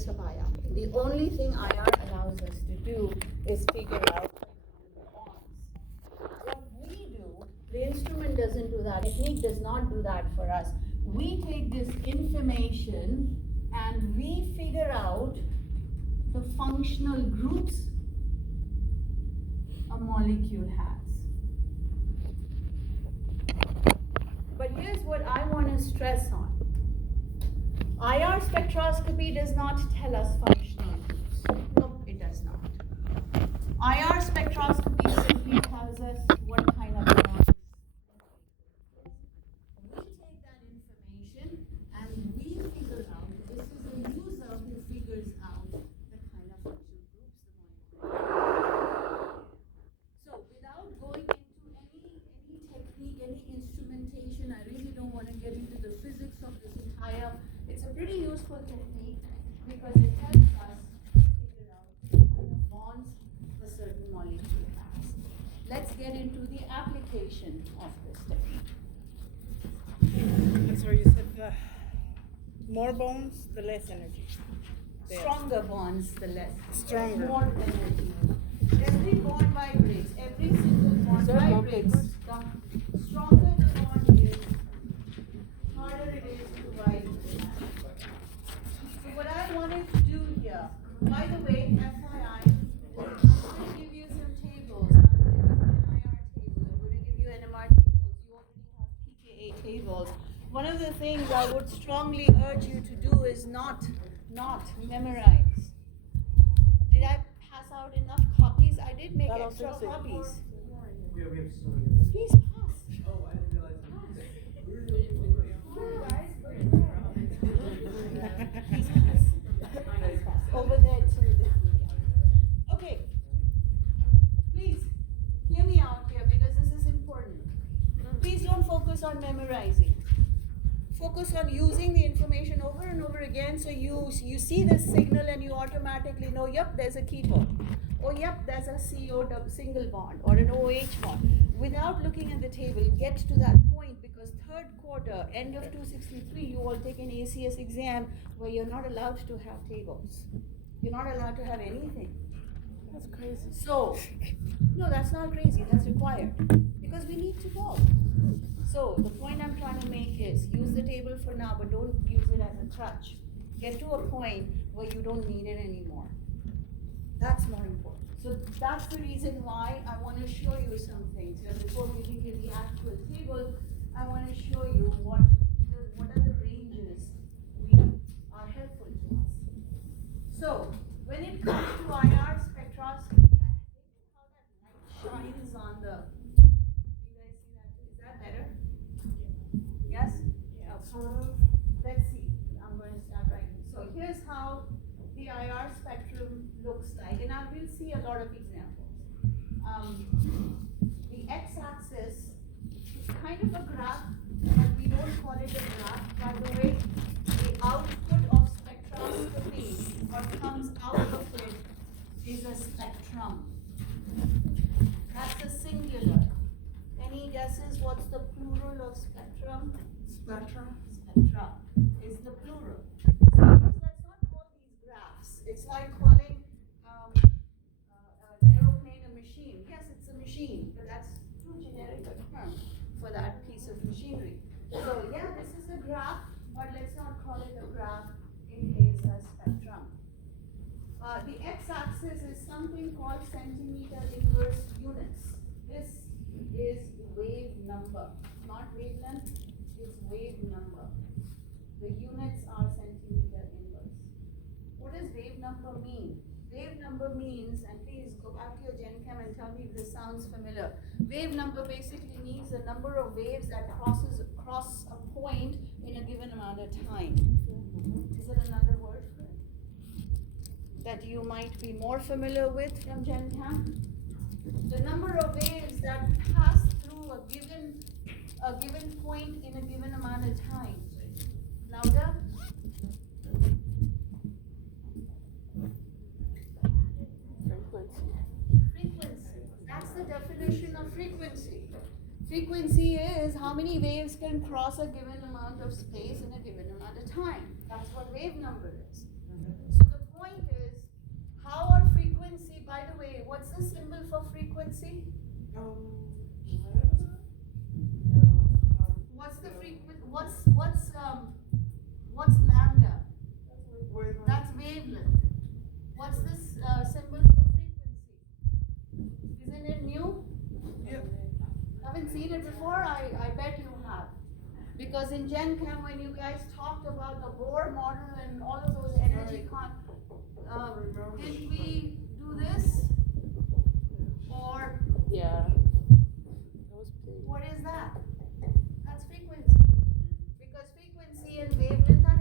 purpose of IR. The only thing IR allows us to do is figure out bonds. What we do, the instrument doesn't do that. Technique does not do that for us. We take this information and we figure out the functional groups a molecule has. But here's what I want to stress on. IR spectroscopy does not tell us functional groups. Nope, it does not. IR spectroscopy simply tells us what kind of bonds. We take that information and we figure out, this is a user who figures out the kind of functional groups the molecule. So without going into any technique, any instrumentation, I really don't want to get into the physics of this entire. It's a pretty useful technique because it helps us figure out the kind of bonds a certain molecule has. Let's get into the application of this technique. That's where you said the more bonds, the less energy. Stronger bonds, the less. Stronger. More energy. Every bond vibrates. Every single bond vibrates. The stronger the bond is, harder it is to vibrate. So what I wanted to do here, by the way, FYI, I'm going to give you some tables. I'm going to give you an IR table. I'm going to give you NMR tables. You already have pKa tables. One of the things I would strongly urge you to do is not memorize. Did I pass out enough copies? I did make extra copies. Please pass. Oh, I didn't realize Over there too. Okay. Please hear me out here because this is important. Please don't focus on memorizing. Focus on using the information over and over again so you see this signal and you automatically know, yep, there's a ketone. Or yep, there's a CO single bond or an OH bond. Without looking at the table, get to that point because third quarter, end of 263, you all take an ACS exam where you're not allowed to have tables. You're not allowed to have anything. That's crazy. So, no, that's not crazy, that's required. Because we need to go. So, the point I'm trying to make is, use the table for now, but don't use it as a crutch. Get to a point where you don't need it anymore. That's more important. So, that's the reason why I want to show you some things. Before we give you the actual table, I want to show you what are the ranges we are helpful to us. So, when it comes to IR spectroscopy, I hate how that light shines on the. Do you guys see that? Is that better? Yes? Yeah. Let's see. I'm going to start writing. So here's how the IR spectrum looks like, and I will see a lot of examples. The x-axis is kind of a graph, but we don't call it a graph. By the way, the output of spectroscopy, what comes out of it, is a spectrum. That's a singular. Any guesses what's the plural of spectrum? Spectra. Spectra is the plural. So let's not call these graphs. It's like calling an aeroplane a machine. Yes, it's a machine, but that's too generic a term for that piece of machinery. So yeah, this is a graph, but let's not call it a graph. It is a spectrum. The x-axis is something called centimeter inverse units. This is wave number, not wavelength, it's wave number. The units are centimeter inverse. What does wave number mean? Wave number means, and please go back to your Gen Chem and tell me if this sounds familiar. Wave number basically means the number of waves that cross a point in a given amount of time. Is there another word for it that you might be more familiar with from Gen Chem? The number of waves that pass through a given point in a given amount of time. Louder? Frequency. That's the definition of frequency. Frequency is how many waves can cross a given amount of space in a given amount of time. That's what wave number is. So the How are frequency, by the way, what's the symbol for frequency? What's the frequency? What's lambda? That's wavelength. What's this symbol for frequency? Isn't it new? Yep. Haven't seen it before? I bet you have. Because in Gen Chem, when you guys talked about the Bohr model and all of those energy did we do this? Or Yeah. what is that? That's frequency. Because frequency and wavelength are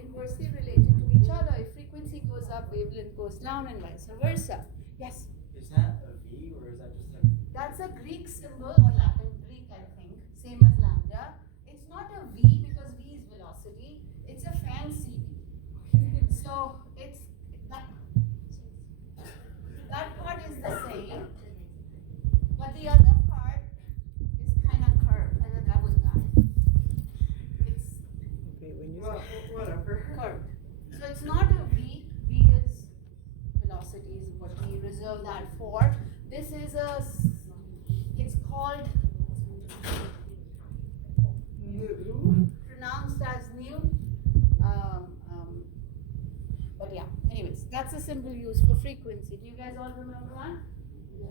inversely related to each other. If frequency goes up, wavelength goes down, and vice versa. Yes? Is that a V or is that just a? That's a Greek symbol, or Latin Greek, I think, same as lambda. It's not a V because V is velocity. It's a fancy V. So it's that part is the same, but the other part is kind of curved, and that was bad. It's Okay, when you Well, whatever. curved. So it's not a V. V is velocity is what we reserve that for. This is it's called pronounced as new. But yeah, anyways, that's a symbol used for frequency. Do you guys all remember one?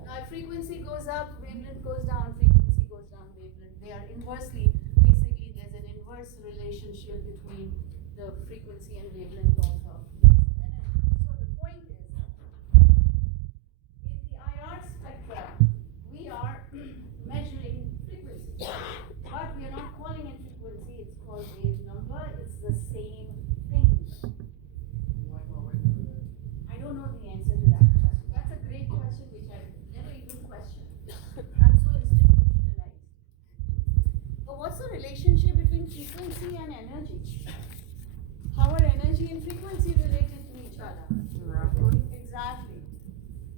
Now, if frequency goes up, wavelength goes down, frequency goes down, wavelength. They are inversely, basically, there's an inverse relationship between the frequency and wavelength of energy. So the point is, in the IR spectrum, we are measuring frequency, but we are not calling it frequency, it's called wave number. It's the same thing. I don't know the answer to that question. That's a great question which I never even questioned. I'm so institutionalized. But what's the relationship between frequency and energy? How are energy and frequency related to each other? Exactly.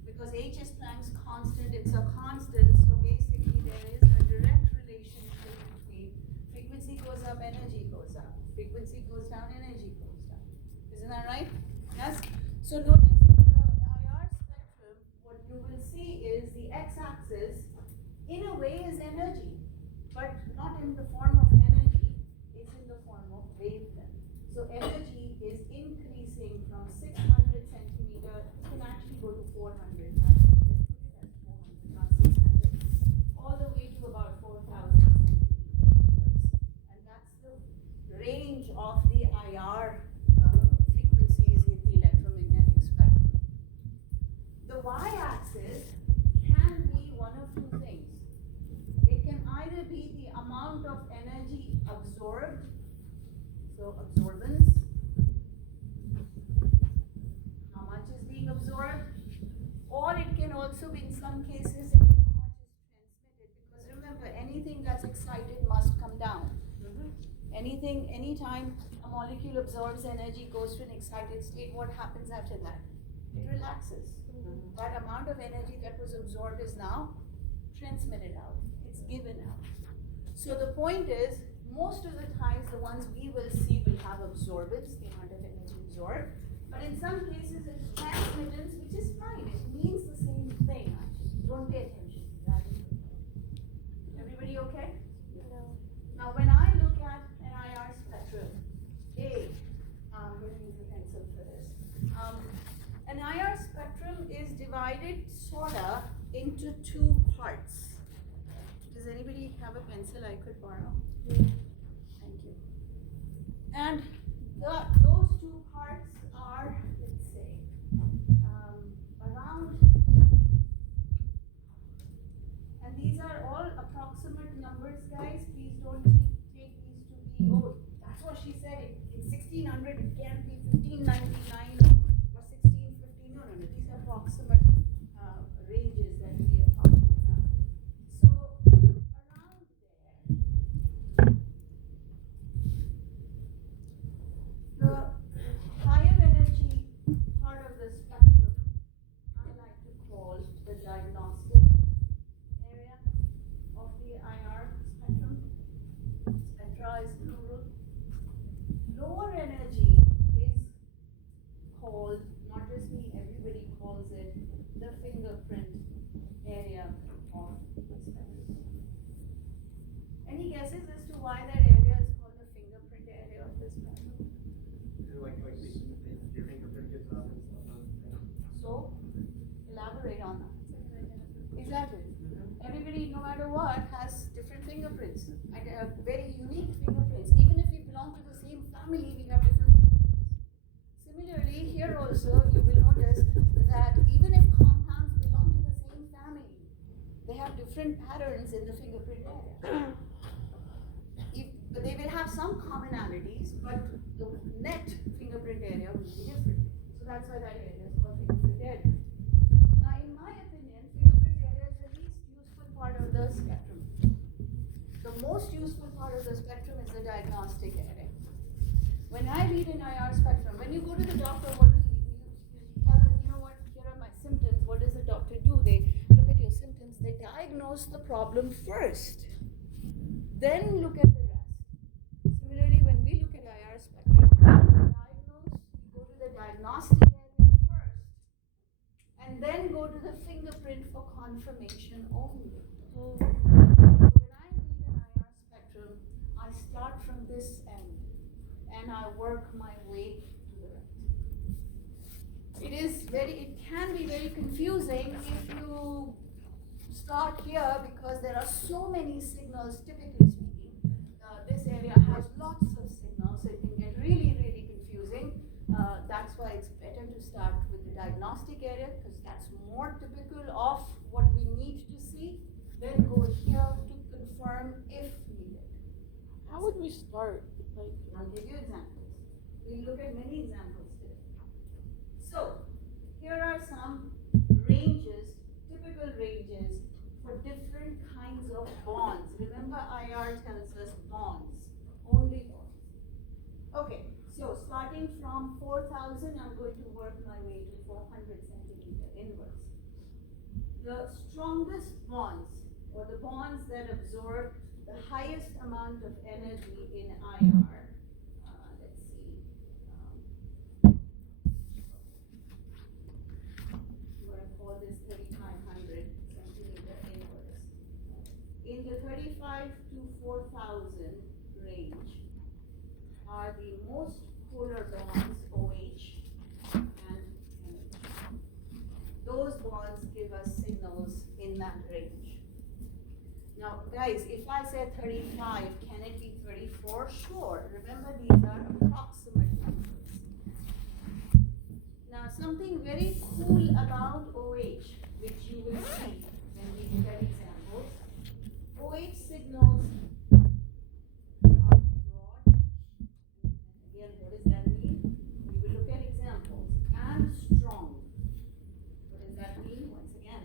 Because H is Planck's constant, it's a constant, so basically there is a direct relationship between frequency goes up, energy goes up. Frequency goes down, energy goes down. Isn't that right? Yes? So notice in the IR spectrum, what you will see is the x-axis, in a way, is energy, but not in the form of energy, it's in the form of wavelength. So energy is increasing from 600 centimeter, it can actually go to 400, let's put it at 400, not 600, all the way to about 4,000 centimeter inverse. And that's the range of the IR frequencies in the electromagnetic spectrum. The y-axis can be one of two things. It can either be the amount of energy absorbed, so absorbance, how much is being absorbed, or it can also be, in some cases, how much is transmitted, because remember, anything that's excited must come down. Anytime a molecule absorbs energy, goes to an excited state, what happens after that? It relaxes. That amount of energy that was absorbed is now transmitted out. It's given out. So the point is, most of the times the ones we will see will have absorbance, the amount of energy absorbed. But in some cases it's transmittance, which is fine. It means the same thing actually. Don't pay attention to that. Everybody okay? No. Now when I look at an IR spectrum, I'm going to use a pencil for this. An IR spectrum is divided sorta into two parts. Does anybody have a pencil I could borrow? Thank you. And those two parts are, let's say, around, and these are all approximate numbers, guys. Please don't take these to be, oh, that's what she said. It's 1600, it can't be 1599 or 1650. No. These are approximate ranges that we are talking about. So, around there, the higher energy part of the spectrum, I like to call the diagnostic area of the IR spectrum. Spectra is plural. Lower energy is Exactly. Everybody, no matter what, has different fingerprints and very unique fingerprints. Even if we belong to the same family, we have different fingerprints. Similarly, here also, you will notice that even if compounds belong to the same family, they have different patterns in the fingerprint area. But they will have some commonalities, but the net fingerprint area will be different. So that's why that area is called fingerprint area. Now, in my opinion, fingerprint area is the least useful part of the spectrum. The most useful part of the spectrum is the diagnostic area. When I read an IR spectrum, when you go to the doctor, what do you tell them, you know what, here are my symptoms. What does the doctor do? They look at your symptoms, they diagnose the problem first, then look at the rest. Similarly, when we look at IR spectrum, we go to the diagnostic area first, and then go to the fingerprint for confirmation only. So when I read an IR spectrum, I start from this end and I work my way to the right. It can be very confusing if you start here because there are so many signals, typically speaking. This area has lots of signals, so it can get really, really confusing. That's why it's better to start with the diagnostic area because that's more typical of what we need to see. Then go here to confirm if needed. How would we start? Like, I'll give you examples. We'll look at many examples today. So, here are some ranges, typical ranges for different kinds of bonds. Remember, IR tells us bonds, only bonds. Okay, so starting from 4,000, I'm going to work my way to 400 centimeter inverse. The strongest bonds, or the bonds that absorb the highest amount of energy in IR, let's see, I'm going to call this 3,500 centimeter inverse. In the 35 to 4,000 range are the most polar bonds, OH and NH. Those bonds give us signals in that range. Now, guys, if I say 35, can it be 34? Sure. Remember, these are approximate numbers. Now, something very cool about OH, which you will see when we look at examples. OH signals are broad. And again, what does that mean? We will look at examples. And strong. What does that mean? Once again,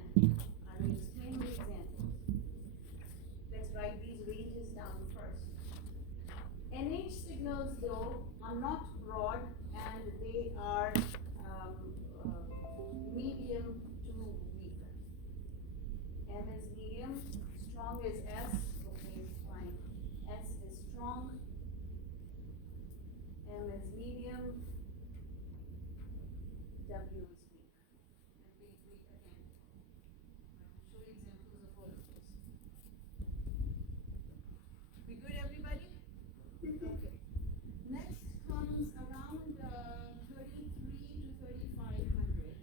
I will explain the examples. Let's write these ranges down first. NH signals, though, are not broad and they are medium to weak. M is medium, strong is S, okay, fine. S is strong, M is medium, W is weak. And weak again. I'll show you examples of all of this. We good, everybody? Okay. Next comes around 33 to 3,500.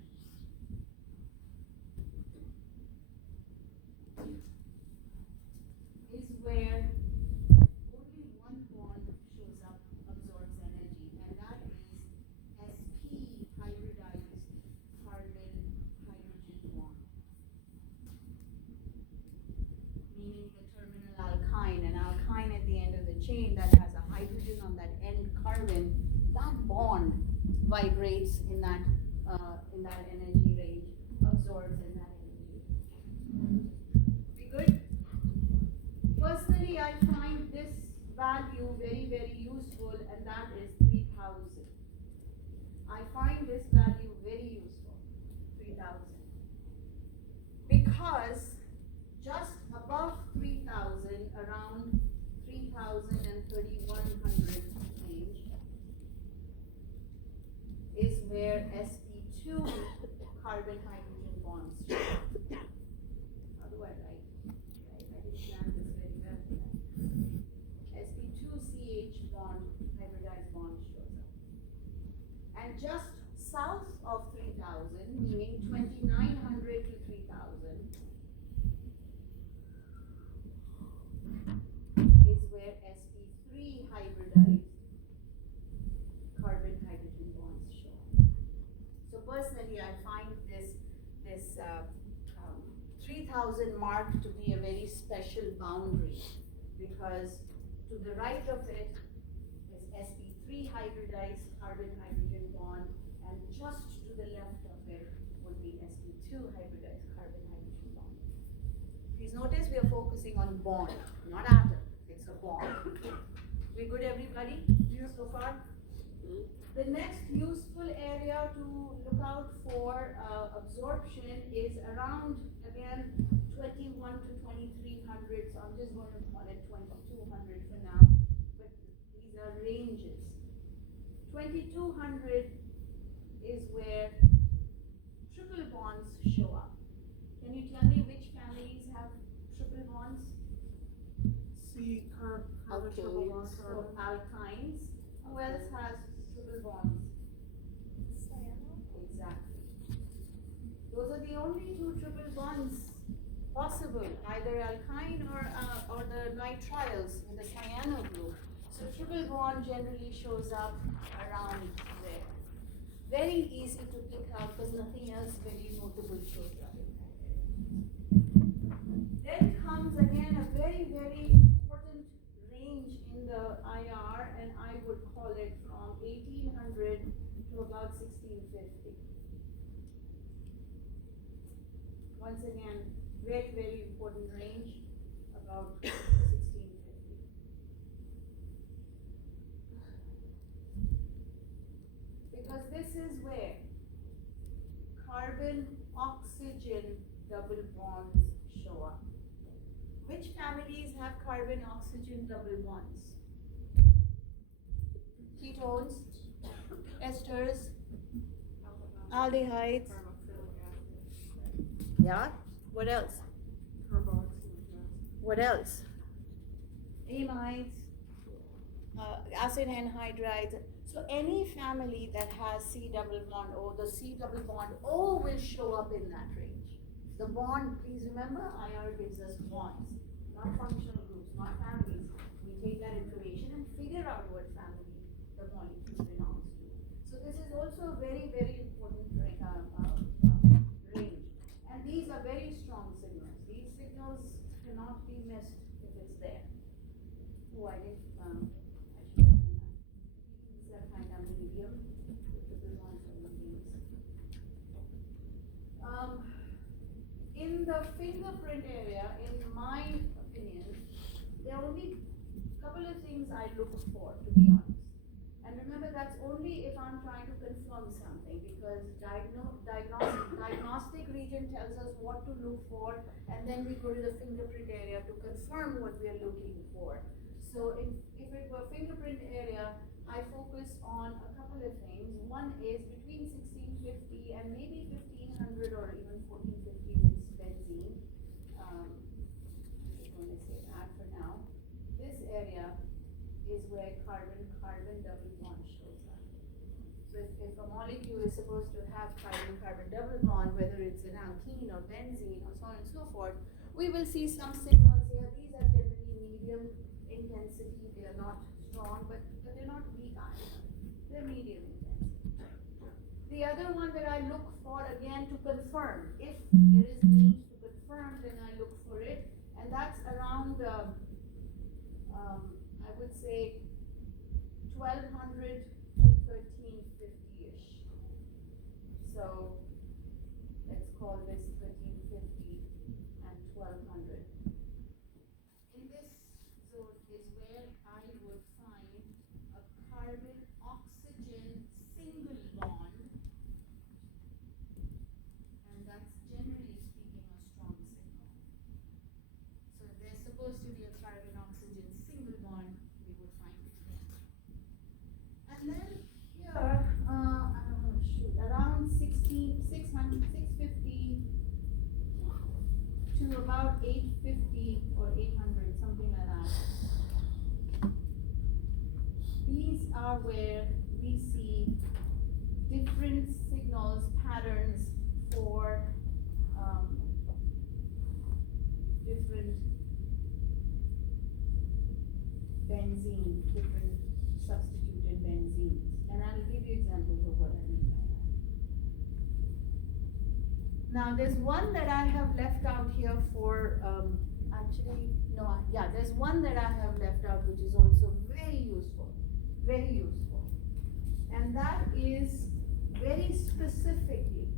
Is where only one bond shows up, absorbs energy, and that is sp hybridized carbon-hydrogen bond. Meaning the terminal alkyne, an alkyne at the end of the chain that has a hydrogen on that end carbon, that bond vibrates in that energy range, absorbs in that energy. We good? Personally, I find this value very, very useful, and that is 3,000. I find this value very useful, 3,000. Because just above 3,000, around 3,000 and 3,100 range, is where sp2 carbon-hydrogen bonds show up. How do I write? I didn't plan this very well. sp2ch bond, hybridized bond shows up. And just south of 3,000, meaning 2,900 to 3,000, 3000 mark to be a very special boundary, because to the right of it is sp3 hybridized carbon-hydrogen bond, and just to the left of it would be sp2 hybridized carbon-hydrogen bond. Please notice we are focusing on bond, not atom. It's a bond. We good, everybody? So far? The next useful area to look out for absorption is around, again, 21 to 2300. So I'm just going to call it 2200 for now. But these are ranges. 2200 is where triple bonds show up. Can you tell me which families have triple bonds? C, carbon, Okay, triple bond, so carbon. alkynes. Who else has triple bonds? Exactly. Those are the only two triple bonds possible, either alkyne or the nitriles in the cyano group. So triple bond generally shows up around there. Very easy to pick out because nothing else very notable shows up in that area. Then comes again a very, very important range in the IR, and I would call it from 1800 to about 1650. Once again, very, very important range, about 1650. Because this is where carbon-oxygen double bonds show up. Which families have carbon-oxygen double bonds? Ketones, esters, aldehydes. Yeah. What else? What else? Amides, acid anhydrides. So any family that has C double bond O, the C double bond O will show up in that range. The bond, please remember, IR gives us bonds, not functional groups, not families. We take that information and figure out what family the molecule belongs to. So this is also a very, very important range. And these are very strong signals. These signals cannot be missed if it's there. Oh, I didn't, I should have done that. These are kind of medium. The triple bonds are mediums. In the fingerprint area, in my opinion, there are only a couple of things I look for, to be honest. And remember, that's only if I'm trying to confirm something, because diagnostic region tells us what to look for, and then we go to the fingerprint area to confirm what we are looking for. So if it were fingerprint area, I focus on a couple of things. One is between 1650 and maybe 1500 or even 1450 with benzene. I'm just going to say that for now. This area is where carbon-carbon double bond shows up. So if a molecule is supposed to have carbon-carbon double bond, whether it's an alkene or benzene or so on and so forth, we will see some signals here. These are generally medium intensity. They are not strong, but they're not weak either. They're medium intensity. The other one that I look for, again, to confirm, if there is need to confirm, then I look for it, and that's around I would say 1200 to 1350-ish. So let's call this 1350 and 1200. In this zone is where I would find a carbon-oxygen single bond, and that's generally speaking a strong signal. So if there's supposed to be a carbon-oxygen single bond, we would find it there. And then here, around 650 to about 850 or 800, something like that. These are where we see different signals, patterns for different benzene, different substituted benzenes. And I'll give you examples of what I mean by that. Now there's one that I have left out here for, there's one that I have left out which is also very useful, and that is very specifically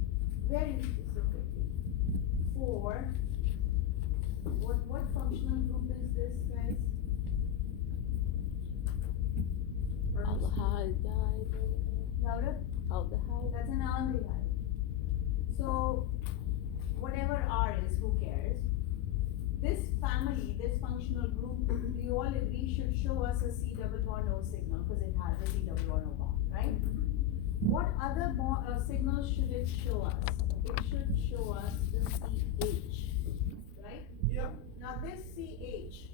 for, what functional group is this, guys? Aldehyde. Louder? Aldehyde. That's an aldehyde. So, whatever R is, who cares? This family, this functional group, we all agree should show us a C double bond O signal because it has a C double bond O bond, right? What other signals should it show us? It should show us the CH, right? Yeah. Now this CH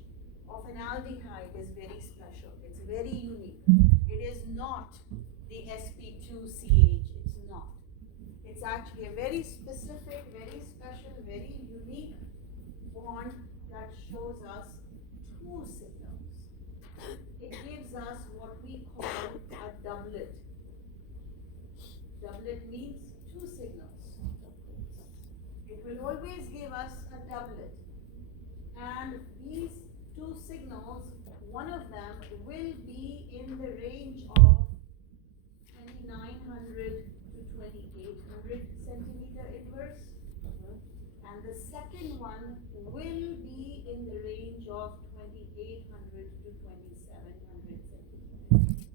of an aldehyde is very special. It's very unique. It is not the sp2CH. It's not. It's actually a very specific, very special, very unique bond that shows us two signals. It gives us what we call a doublet. Doublet means two signals. It will always give us a doublet. And these two signals, one of them will be in the range of 2900 to 2800 centimeter inverse. And the second one will be in the range of 2800 to 2700 centimeters.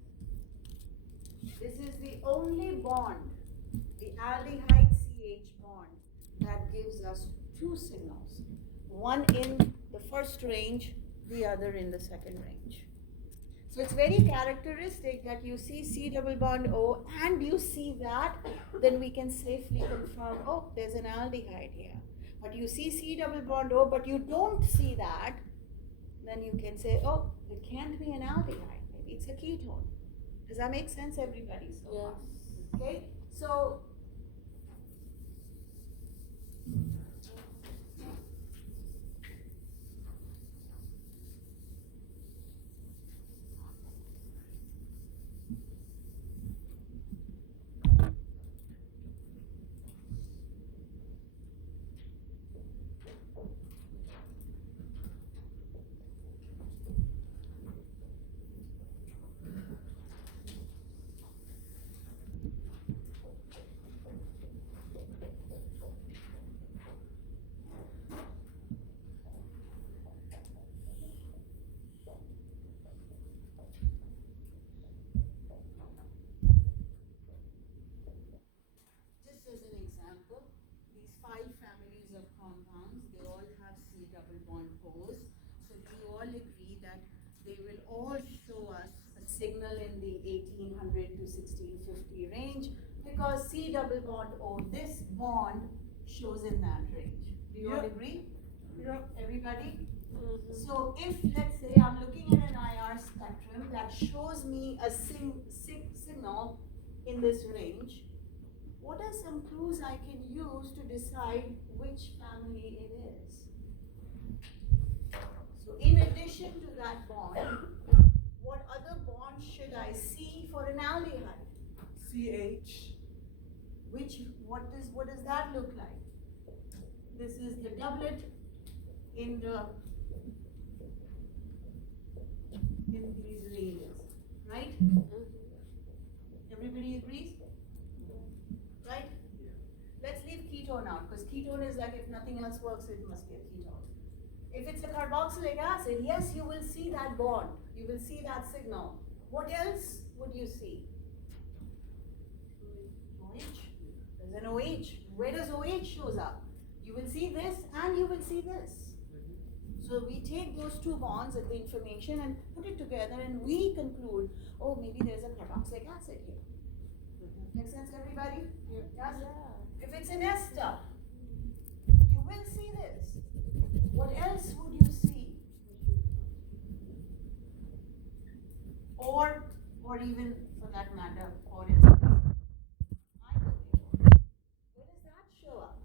This is the only bond, the aldehyde CH bond, that gives us two signals. One in the first range, the other in the second range. So it's very characteristic that you see C double bond O and you see that, then we can safely confirm, oh, there's an aldehyde here. But you see C double bond O, but you don't see that, then you can say, oh, it can't be an aldehyde. Maybe it's a ketone. Does that make sense, everybody? So far? Okay, so as an example, these 5 families of compounds, they all have C double bond O's. So we all agree that they will all show us a signal in the 1800 to 1650 range because C double bond O, this bond shows in that range. Do you all agree? Yeah. Everybody? So if, let's say, I'm looking at an IR spectrum that shows me a signal in this range, what are some clues I can use to decide which family it is? So in addition to that bond, what other bond should I see for an aldehyde? CH. What does that look like? This is the doublet in these ranges, right? Everybody agrees? Right? Yeah. Let's leave ketone out because ketone is like if nothing else works, it must be a ketone. If it's a carboxylic acid, yes, you will see that bond. You will see that signal. What else would you see? OH. There's an OH. Where does OH shows up? You will see this and you will see this. So we take those two bonds of the information and put it together and we conclude, oh, maybe there's a carboxylic acid here. Make sense, everybody? Yes? Yeah. If it's an ester, you will see this. What else would you see? Or even, for that matter, or it's either way. Where does that show up?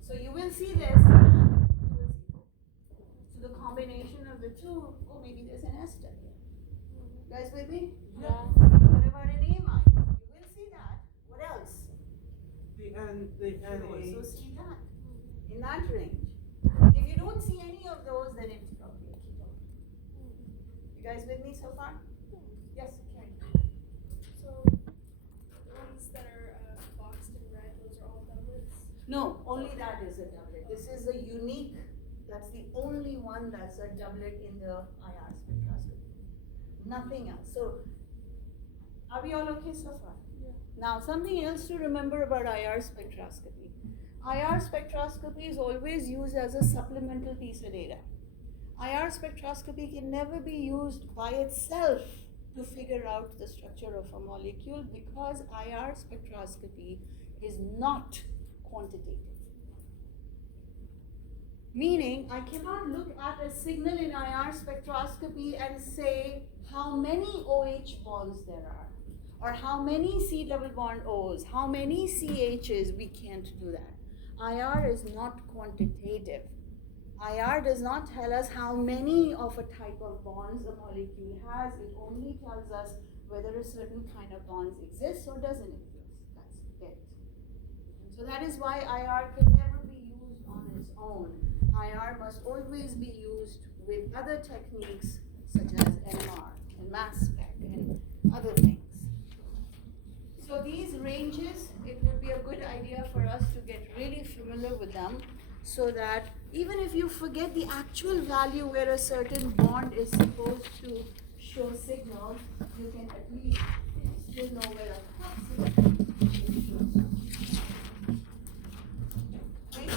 So you will see this, and you will see that. So the combination of the two, oh, maybe there's an ester here. You guys with me? Yeah. What about an amine? You will see that. What else? The and the You and also a. see that in that range. If you don't see any of those, then it's probably a ketone. You guys with me so far? Yes, Karen. So the ones that are boxed in red, those are all doublets? No, only that is a doublet. This is a unique, that's the only one that's a doublet in the IR spectroscopy. Nothing else. So, are we all okay so far? Yeah. Now, something else to remember about IR spectroscopy. IR spectroscopy is always used as a supplemental piece of data. IR spectroscopy can never be used by itself to figure out the structure of a molecule because IR spectroscopy is not quantitative. Meaning, I cannot look at a signal in IR spectroscopy and say how many OH bonds there are, or how many C double bond O's, how many CH's. We can't do that. IR is not quantitative. IR does not tell us how many of a type of bonds a molecule has. It only tells us whether a certain kind of bonds exists or doesn't exist. That's it. So that is why IR can never be used on its own. IR must always be used with other techniques such as NMR and mass spec and other things. So these ranges, it would be a good idea for us to get really familiar with them so that even if you forget the actual value where a certain bond is supposed to show signal, you can at least still know where approximately it shows. Okay?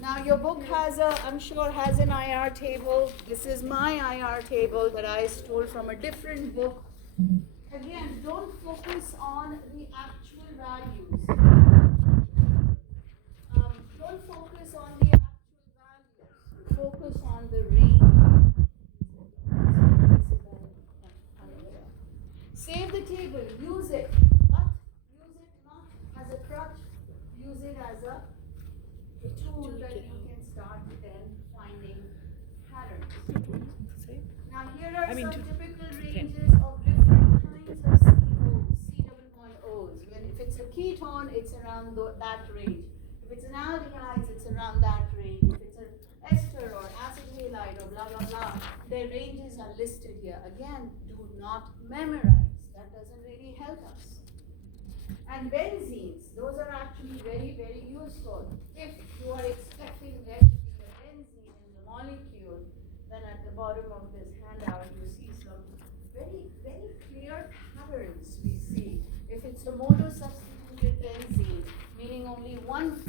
Now your book has I'm sure has an IR table. This is my IR table that I stole from a different book. Again, don't focus on the actual values. Don't focus on the actual values. Focus on the range. Save the table. Use it. But use it not as a crutch. Use it as a tool that you can start then finding patterns. Now here are some typical ranges of different kinds of COs, C double bond O's. If it's a ketone, it's around that range. If it's an aldehyde, it's around that range. If it's an ester or acid halide or blah blah blah, their ranges are listed here. Again, do not memorize. That doesn't really help us. And benzenes, those are actually very, very useful. If you are expecting there to be a benzene in the molecule, then at the bottom of this handout you see some very, very clear patterns we see. If it's a monosubstituted benzene, meaning only one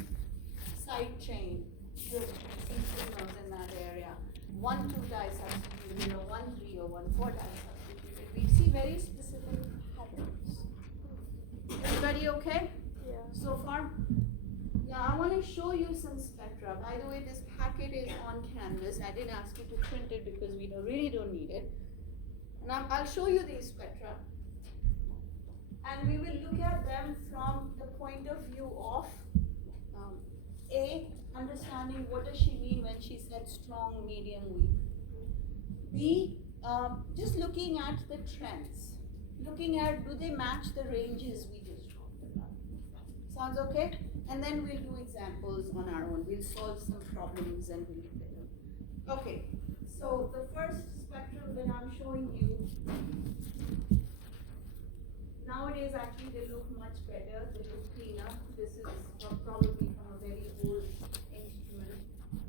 side chain, you see signals in that area. 1,2 disubstituted or 1,3 or 1,4 disubstituted. We see very specific patterns. Everybody okay? Yeah. So far? Yeah, I want to show you some spectra. By the way, this packet is on canvas. I didn't ask you to print it because we really don't need it. And I'll show you these spectra. And we will look at them from the point of view of A, understanding what does she mean when she said strong, medium, weak. B, just looking at the trends. Looking at do they match the ranges we just talked about. Sounds okay? And then we'll do examples on our own. We'll solve some problems and we'll look at them. Okay, so the first spectrum that I'm showing you, nowadays actually they look much better, they look cleaner. This is probably from a very old instrument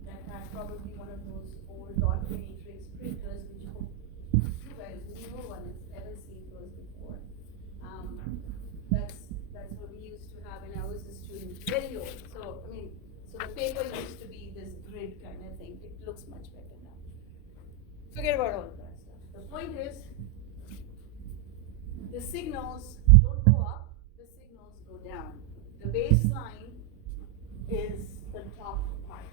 that had probably one of those old dot matrix printers which hope you guys, no one has ever seen those before. That's what we used to have when I was a student. Very old. So the paper used to be this grid kind of thing. It looks much better now. Forget about all of that stuff. The point is, the signals don't go up, the signals go down. The baseline is the top part.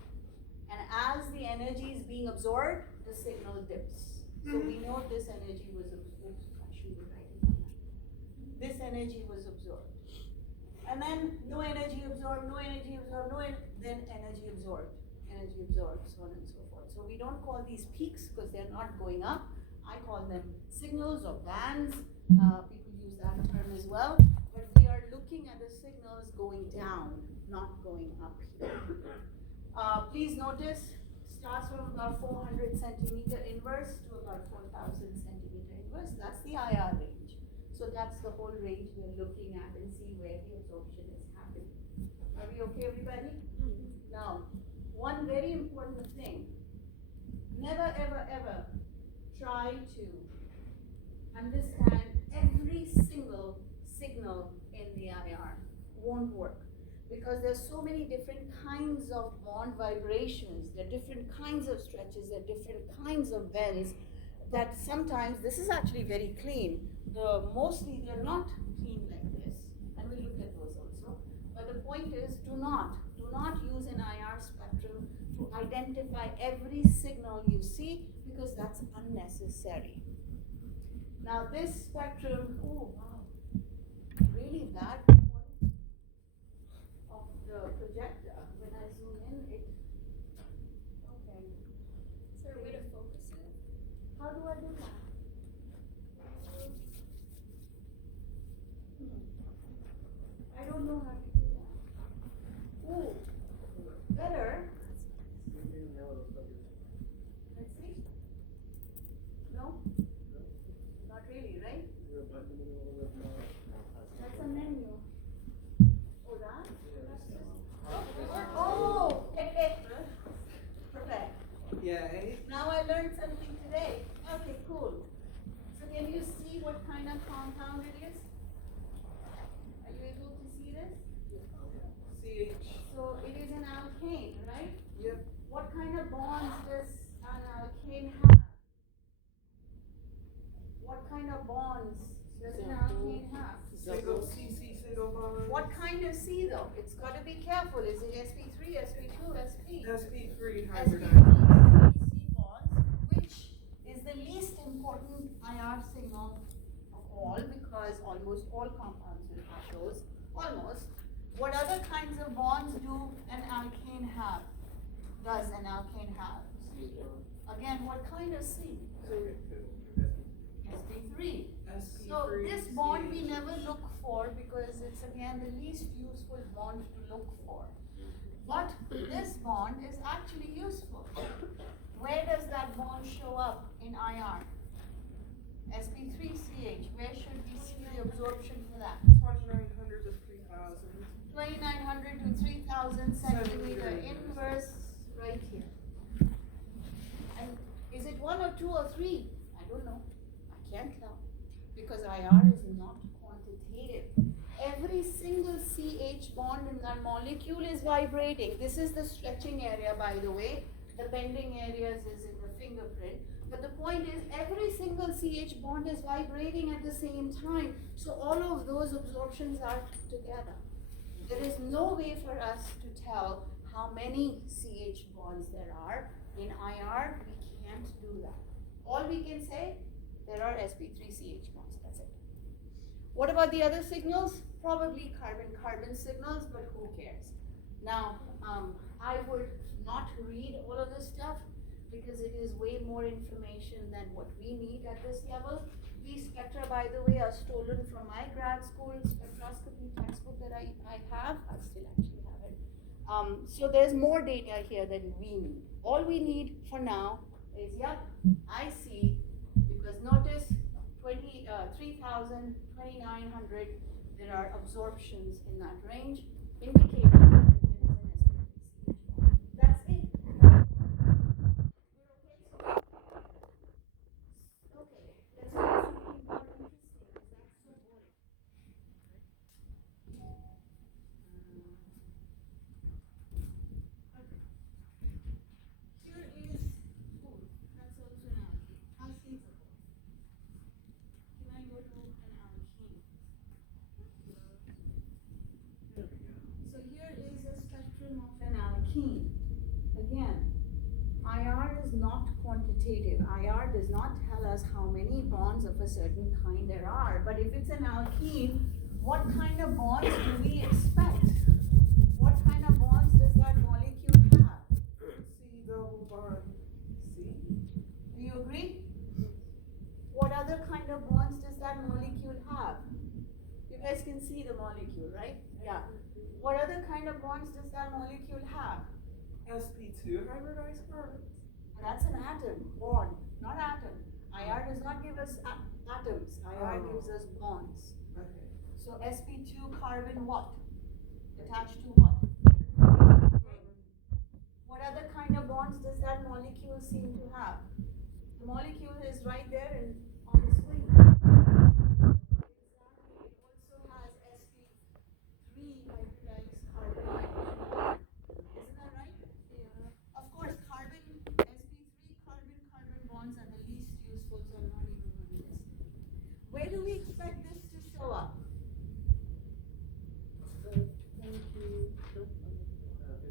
And as the energy is being absorbed, the signal dips. So we know this energy was absorbed. I should be writing on that. This energy was absorbed. And then no energy absorbed, no energy absorbed, then energy absorbed, so on and so forth. So we don't call these peaks because they're not going up. I call them signals or bands. People use that term as well. But we are looking looking at the signals going down, not going up here. Please notice, starts from about 400 centimeter inverse to about 4,000 centimeter inverse. That's the IR range. So that's the whole range we're looking at and see where the absorption is happening. Are we okay, everybody? Now, one very important thing. Never, ever, ever try to understand every single signal in the IR. Won't work. Because there's so many different kinds of bond vibrations, there are different kinds of stretches, there are different kinds of bends that sometimes, this is actually very clean. Mostly they're not clean like this, and we'll look at those also. But the point is, do not use an IR spectrum to identify every signal you see, because that's unnecessary. Now this spectrum, oh wow, really bad quality of the projector. When I zoom in, it, okay. Is there a way to focus it? How do I do that? I don't know how to do that. Ooh, better. Let's see. No? Not really, right? That's a menu. Oh, that? Oh, perfect. Yay. Now I learned something today. Okay, cool. So can you see what kind of compound it is? Are you able to see this? CH. So it is an alkane, right? Yep. What kind of bonds does an alkane have? What kind of bonds does an alkane have? Single CC, single bond. What kind of C though? It's got to be careful. Is it sp3, sp2, sp? sp3 sp3 hybridized. C bonds, which is the least important IR signal of all, because almost all compounds will have those. Almost. What other kinds of bonds do an alkane have? Does an alkane have? Again, what kind of C? sp3. So this bond we never look for, because it's again the least useful bond to look for. But this bond is actually useful. Where does that bond show up in IR? sp3CH. Where should we see the absorption for that? 2900 to 3000. 2900 to 3000 centimeter inverse right here. And is it 1 or 2 or 3? I don't know. I can't tell, because IR is not quantitative. Every single CH bond in that molecule is vibrating. This is the stretching area, by the way. The bending areas is in the fingerprint. But the point is, every single CH bond is vibrating at the same time. So all of those absorptions are together. There is no way for us to tell how many CH bonds there are. In IR, we can't do that. All we can say, there are sp3CH bonds, that's it. What about the other signals? Probably carbon-carbon signals, but who cares? Now, I would not read all of this stuff, because it is way more information than what we need at this level. These spectra, by the way, are stolen from my grad school spectroscopy textbook that I have. I still actually have it. So there's more data here than we need. All we need for now is, yep, I see, because notice 3,000, 2,900, there are absorptions in that range, indicating that there is an sp3CH. That's it. Okay, let's do something more interesting, because that's so boring. Okay. Here is, oh, that's also an alkene. Alkenes are both. Can I go to an alkene? There we go. So here is a spectrum of an alkene. Again, IR is not quantitative. IR does not tell us how many bonds of a certain kind there are. But if it's an alkene, what kind of bonds do we expect? What kind of bonds does that molecule have? C double bond C. Do you agree? What other kind of bonds does that molecule have? You guys can see the molecule, right? Yeah. What other kind of bonds does that molecule have? sp2 hybridized carbons. That's an atom, bond, not atom. IR does not give us atoms. IR gives us bonds. Okay. So sp2 carbon what? Attached to what? What other kind of bonds does that molecule seem to have? The molecule is right there on the screen. Exactly. It also has sp3 hybridized carbon hydrogen bond. Isn't that right? Yeah. Of course, sp3 carbon bonds are the least useful, so I'm not even going to list it. Where do we expect this to show up?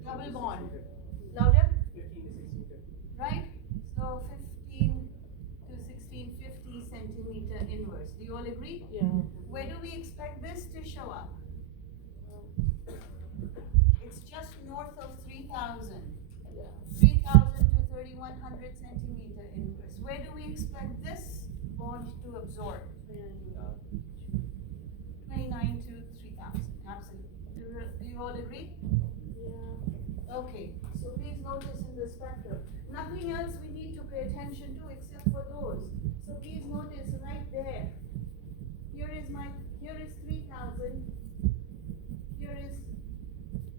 Double bond. Louder? 15 to 16. Right? So 15 to 1650 centimeter inverse. Do you all agree? Yeah. Where do we expect this to show up? It's just north of 3000. 3000 to 3100 centimeter inverse. Where do we expect this bond to absorb? 29 to 3000. Absolutely. Do you all agree? Yeah. Okay, so please notice in the spectrum. Nothing else we need to pay attention to except for those. So please notice right there. Here is 3000. Here is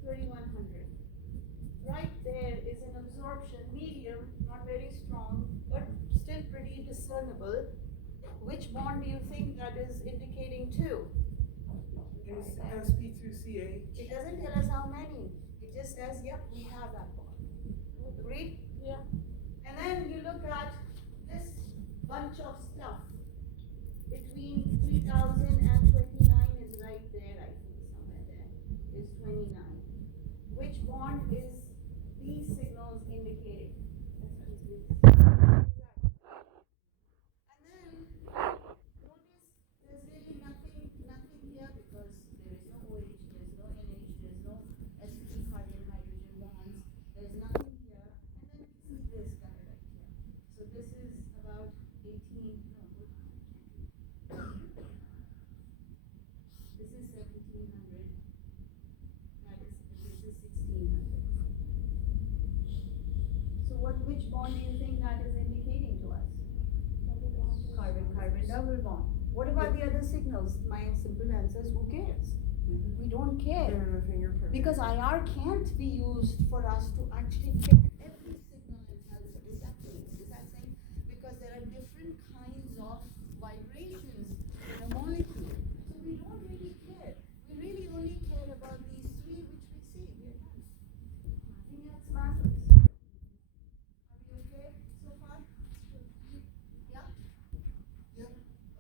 3100. Right there is an absorption medium, not very strong, but still pretty discernible. Which bond do you think that is indicating to? sp2ch. It doesn't tell us how many. It just says, yep, we have that bond. Agreed? Yeah. And then you look at this bunch of stuff between 3000 and 29 is right there, I think, somewhere there is 29. Which bond is these signals indicating? And then notice there's really nothing here because there is no OH, there's no NH, there's no sp carbon hydrogen bonds, there's nothing here. And then see this guy right here. So this is about 18, no, this is 1700. This is 1600. So which bond do you think that is indicating to us? Carbon double bond. What about the other signals? My simple answer is who cares? We don't care. They're the fingerprint. Because IR can't be used for us to actually pick every signal and tell it. Is that saying? Because there are different kinds of vibrations in a molecule. So we don't really care. We really only care about these three which we see. We are done. Nothing else matters. Are we okay so far? Yeah? Yep.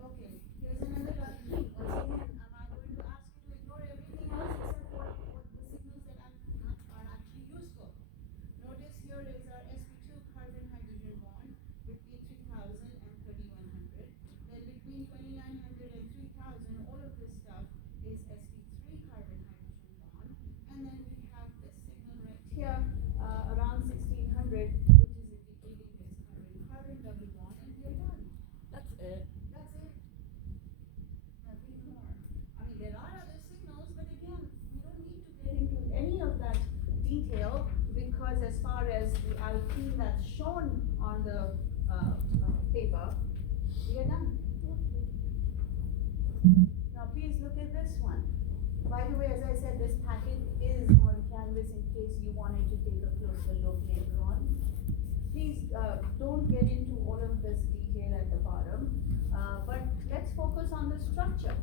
Okay. Here's another thing. Once again, I'm going to ask you to ignore everything else except what the signals that are actually useful. Notice here is our sp2 carbon hydrogen bond between 3000 and 3100. Then between 2900 and 3000, all of this stuff is sp3 carbon hydrogen bond. And then we have this signal right here around 1600, which is indicating this carbon double bond, and we're done. That's it. That's it. Nothing more. I mean, there are other signals, but again, we don't need to get into any of that detail because as far as the alkene that's shown on the paper, we are done. Now, please look at this one. By the way, as I said, this packet is on canvas in case you wanted to take a closer look later on. Please don't get into all of this detail at the bottom, but let's focus on the structure.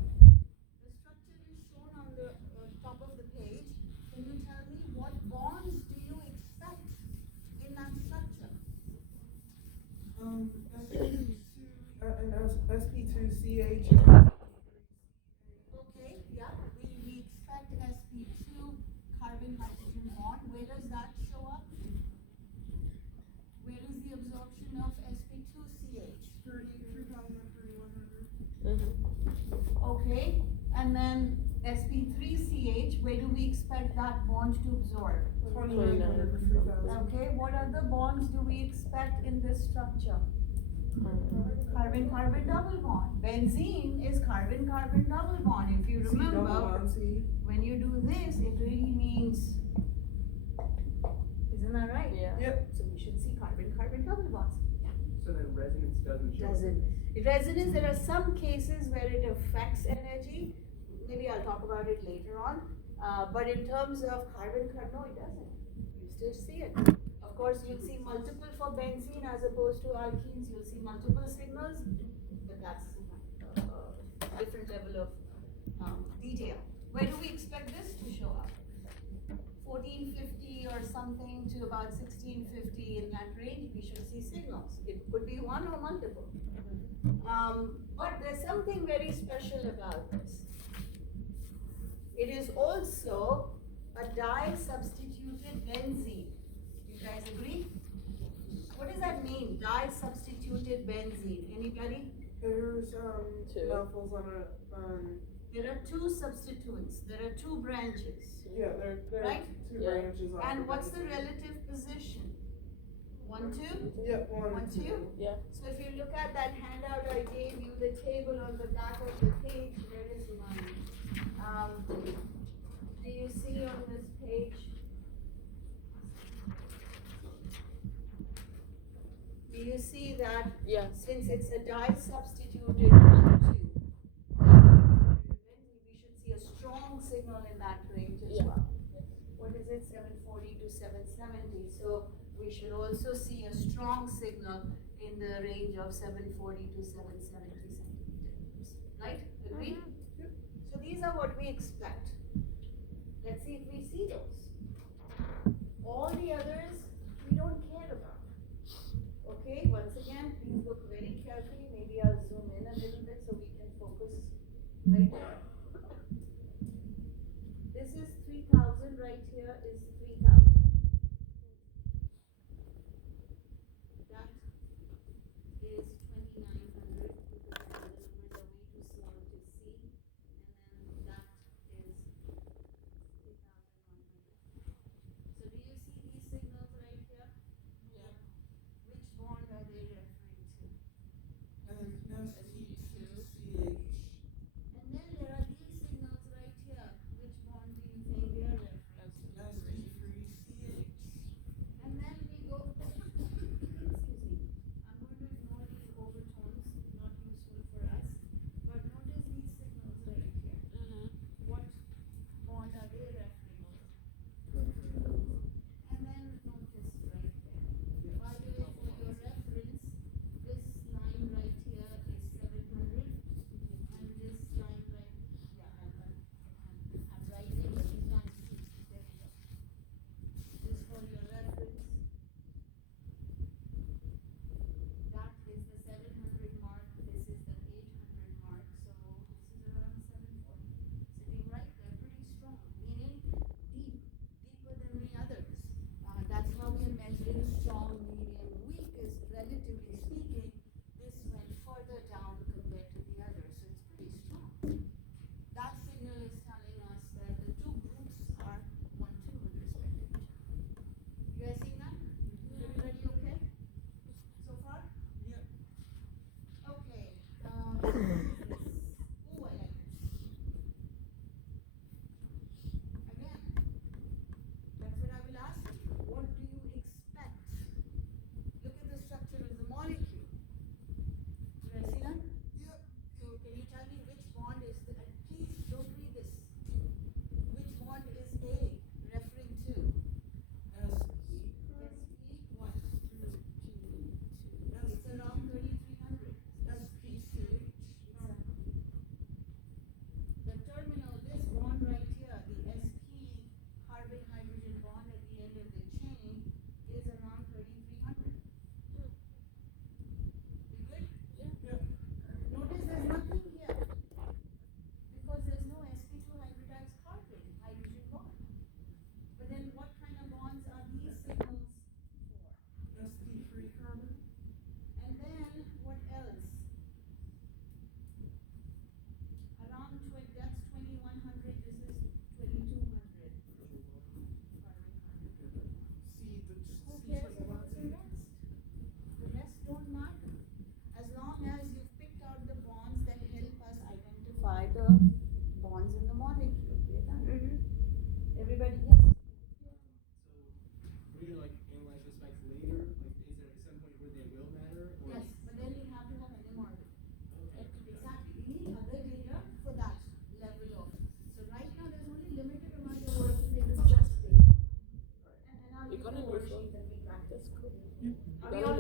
The structure is shown on the top of the page. Can you tell me what bonds do you expect in that structure? sp2 and sp2ch. Okay, yeah, we expect sp2 carbon hydrogen bond. Where does that show up? Where is the absorption of sp2ch? 3000 and 3100. Okay, and then sp3ch, where do we expect that bond to absorb? 2900 to 3000. Okay, what other bonds do we expect in this structure? Carbon-carbon double bond. Benzene is carbon-carbon double bond. If you C double remember, bond C. when you do this, it really means, isn't that right? Yeah. Yep. So we should see carbon-carbon double bonds. So then resonance doesn't show. Doesn't. Resonance, there are some cases where it affects energy. Maybe I'll talk about it later on. But in terms of carbon-carbon, no, it doesn't. You still see it. Of course, you'll see multiple for benzene as opposed to alkenes. You'll see multiple signals, but that's a different level of detail. Where do we expect this to show up? 1450 or something to about 1650 in that range, we should see signals. It could be one or multiple. But there's something very special about this. It is also a dye-substituted benzene. You guys agree? What does that mean, dye-substituted benzene? Anybody? There's Two. mouthfuls on There are two substituents. There are two branches. yeah, there are Right? two Yeah. branches on And the what's the benzene. relative position? 1, 2? Yep, one, 1, 2? Yeah. So if you look at that handout I gave you, the table on the back of the page, where is mine? Do you see on this page? Do you see that Yeah. since it's a dye substituted 2, we should see a strong signal in that range as Yeah. well. What is it, 740 to 770? So we should also see a strong signal in the range of 740 to 770 centimeters. Right? Agree? So these are what we expect. Let's see if we see those. All the others we don't care about. Okay, once again, please look very carefully. Maybe I'll zoom in a little bit so we can focus right there. This is 3000 right here is 3000. That is 2900 because the numbers are way too small to see. And then that is 3100. So do you see these signals right here? Yeah. Which bond are they referring to? And ST2CH. And then there are these signals right here. Which bond do you think they are referring to? ST3CH. And then we go, excuse me, I'm going to ignore these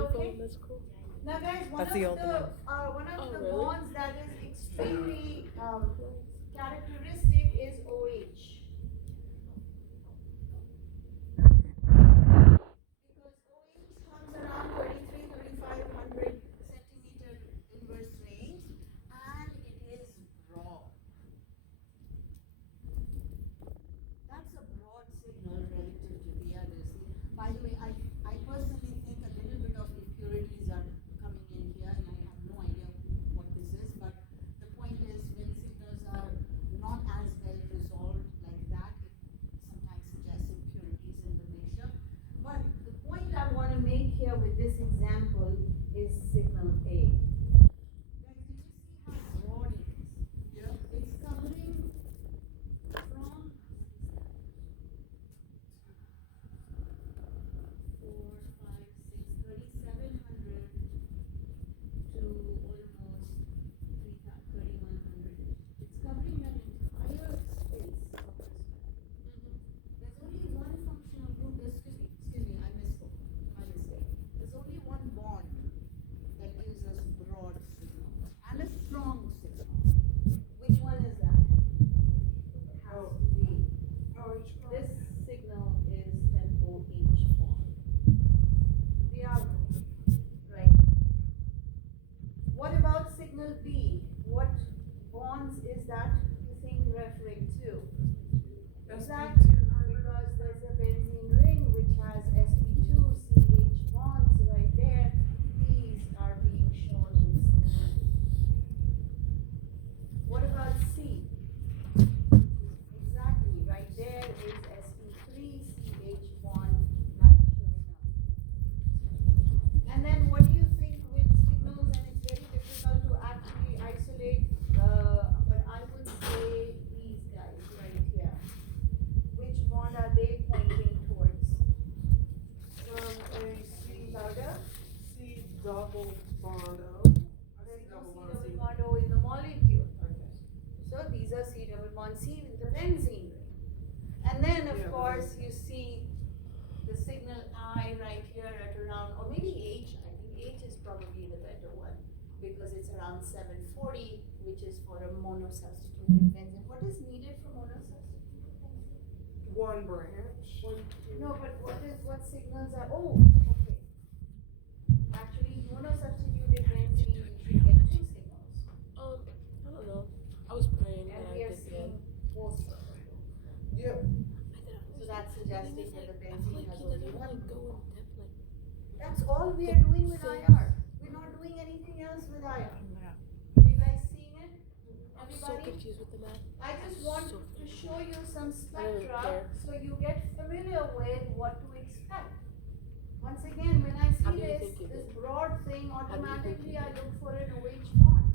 okay? That's cool. Now guys, That's the old one. one of Oh, the really? bonds that is extremely characteristic is OH. Because OH comes around 3,500 centimeter inverse range and it is broad. That's a broad signal relative to the others. By the way, I personally think a little bit of impurities are coming in here, and I have no idea what this is, but the point is when signals are not as well resolved like that, it sometimes suggests impurities in the mixture. But the point I want to make here with this example is signal A. Guys, do you see how broad it is? Yeah. It's covering from 3,700 to almost 3,100. It's covering an entire space of the spectrum. There's only one functional group. Excuse me, I misspoke. My mistake. There's only one bond that gives us broad signal and a strong signal. Which one is that? It has to be. This signal is an OH bond. The other, right? What about signal B? What bonds is that you think referring to? Exactly, because there's a benzene ring which has sp2ch bonds right there. These are being shown with signal B. What about C? Exactly, right there is sp3ch bond that's showing up. And then what do you think with signals? And it's very difficult to actually isolate, but I would say these guys right here. Which bond are they pointing towards? C Louder? C double bond O. There's no double C bond double C. bond O in the molecule. Okay. So these are C double bond C with the benzene ring. And then of Yeah, but course you see the signal I right here at around, or maybe H. I think H is probably the better one because it's around 740, which is for a monosubstituted benzene. What is needed for monosubstituted benzene? One branch. No, but what signals are? Oh, okay. Actually, monosubstituted benzene you should get two signals, I don't know. I was praying and that we I are could seeing both. Yep. So that's suggesting that the benzene has he only doesn't one. like go in depth like That's all we are doing with IR. We're not doing anything else with IR. Are you guys seeing it? I'm so Everybody? confused with the math. I just want So to show you some I don't spectra care. so you get familiar with what to expect. Once again, when I How see do you this, think it this is? broad thing, do you think automatically it I is? look for an OH bond.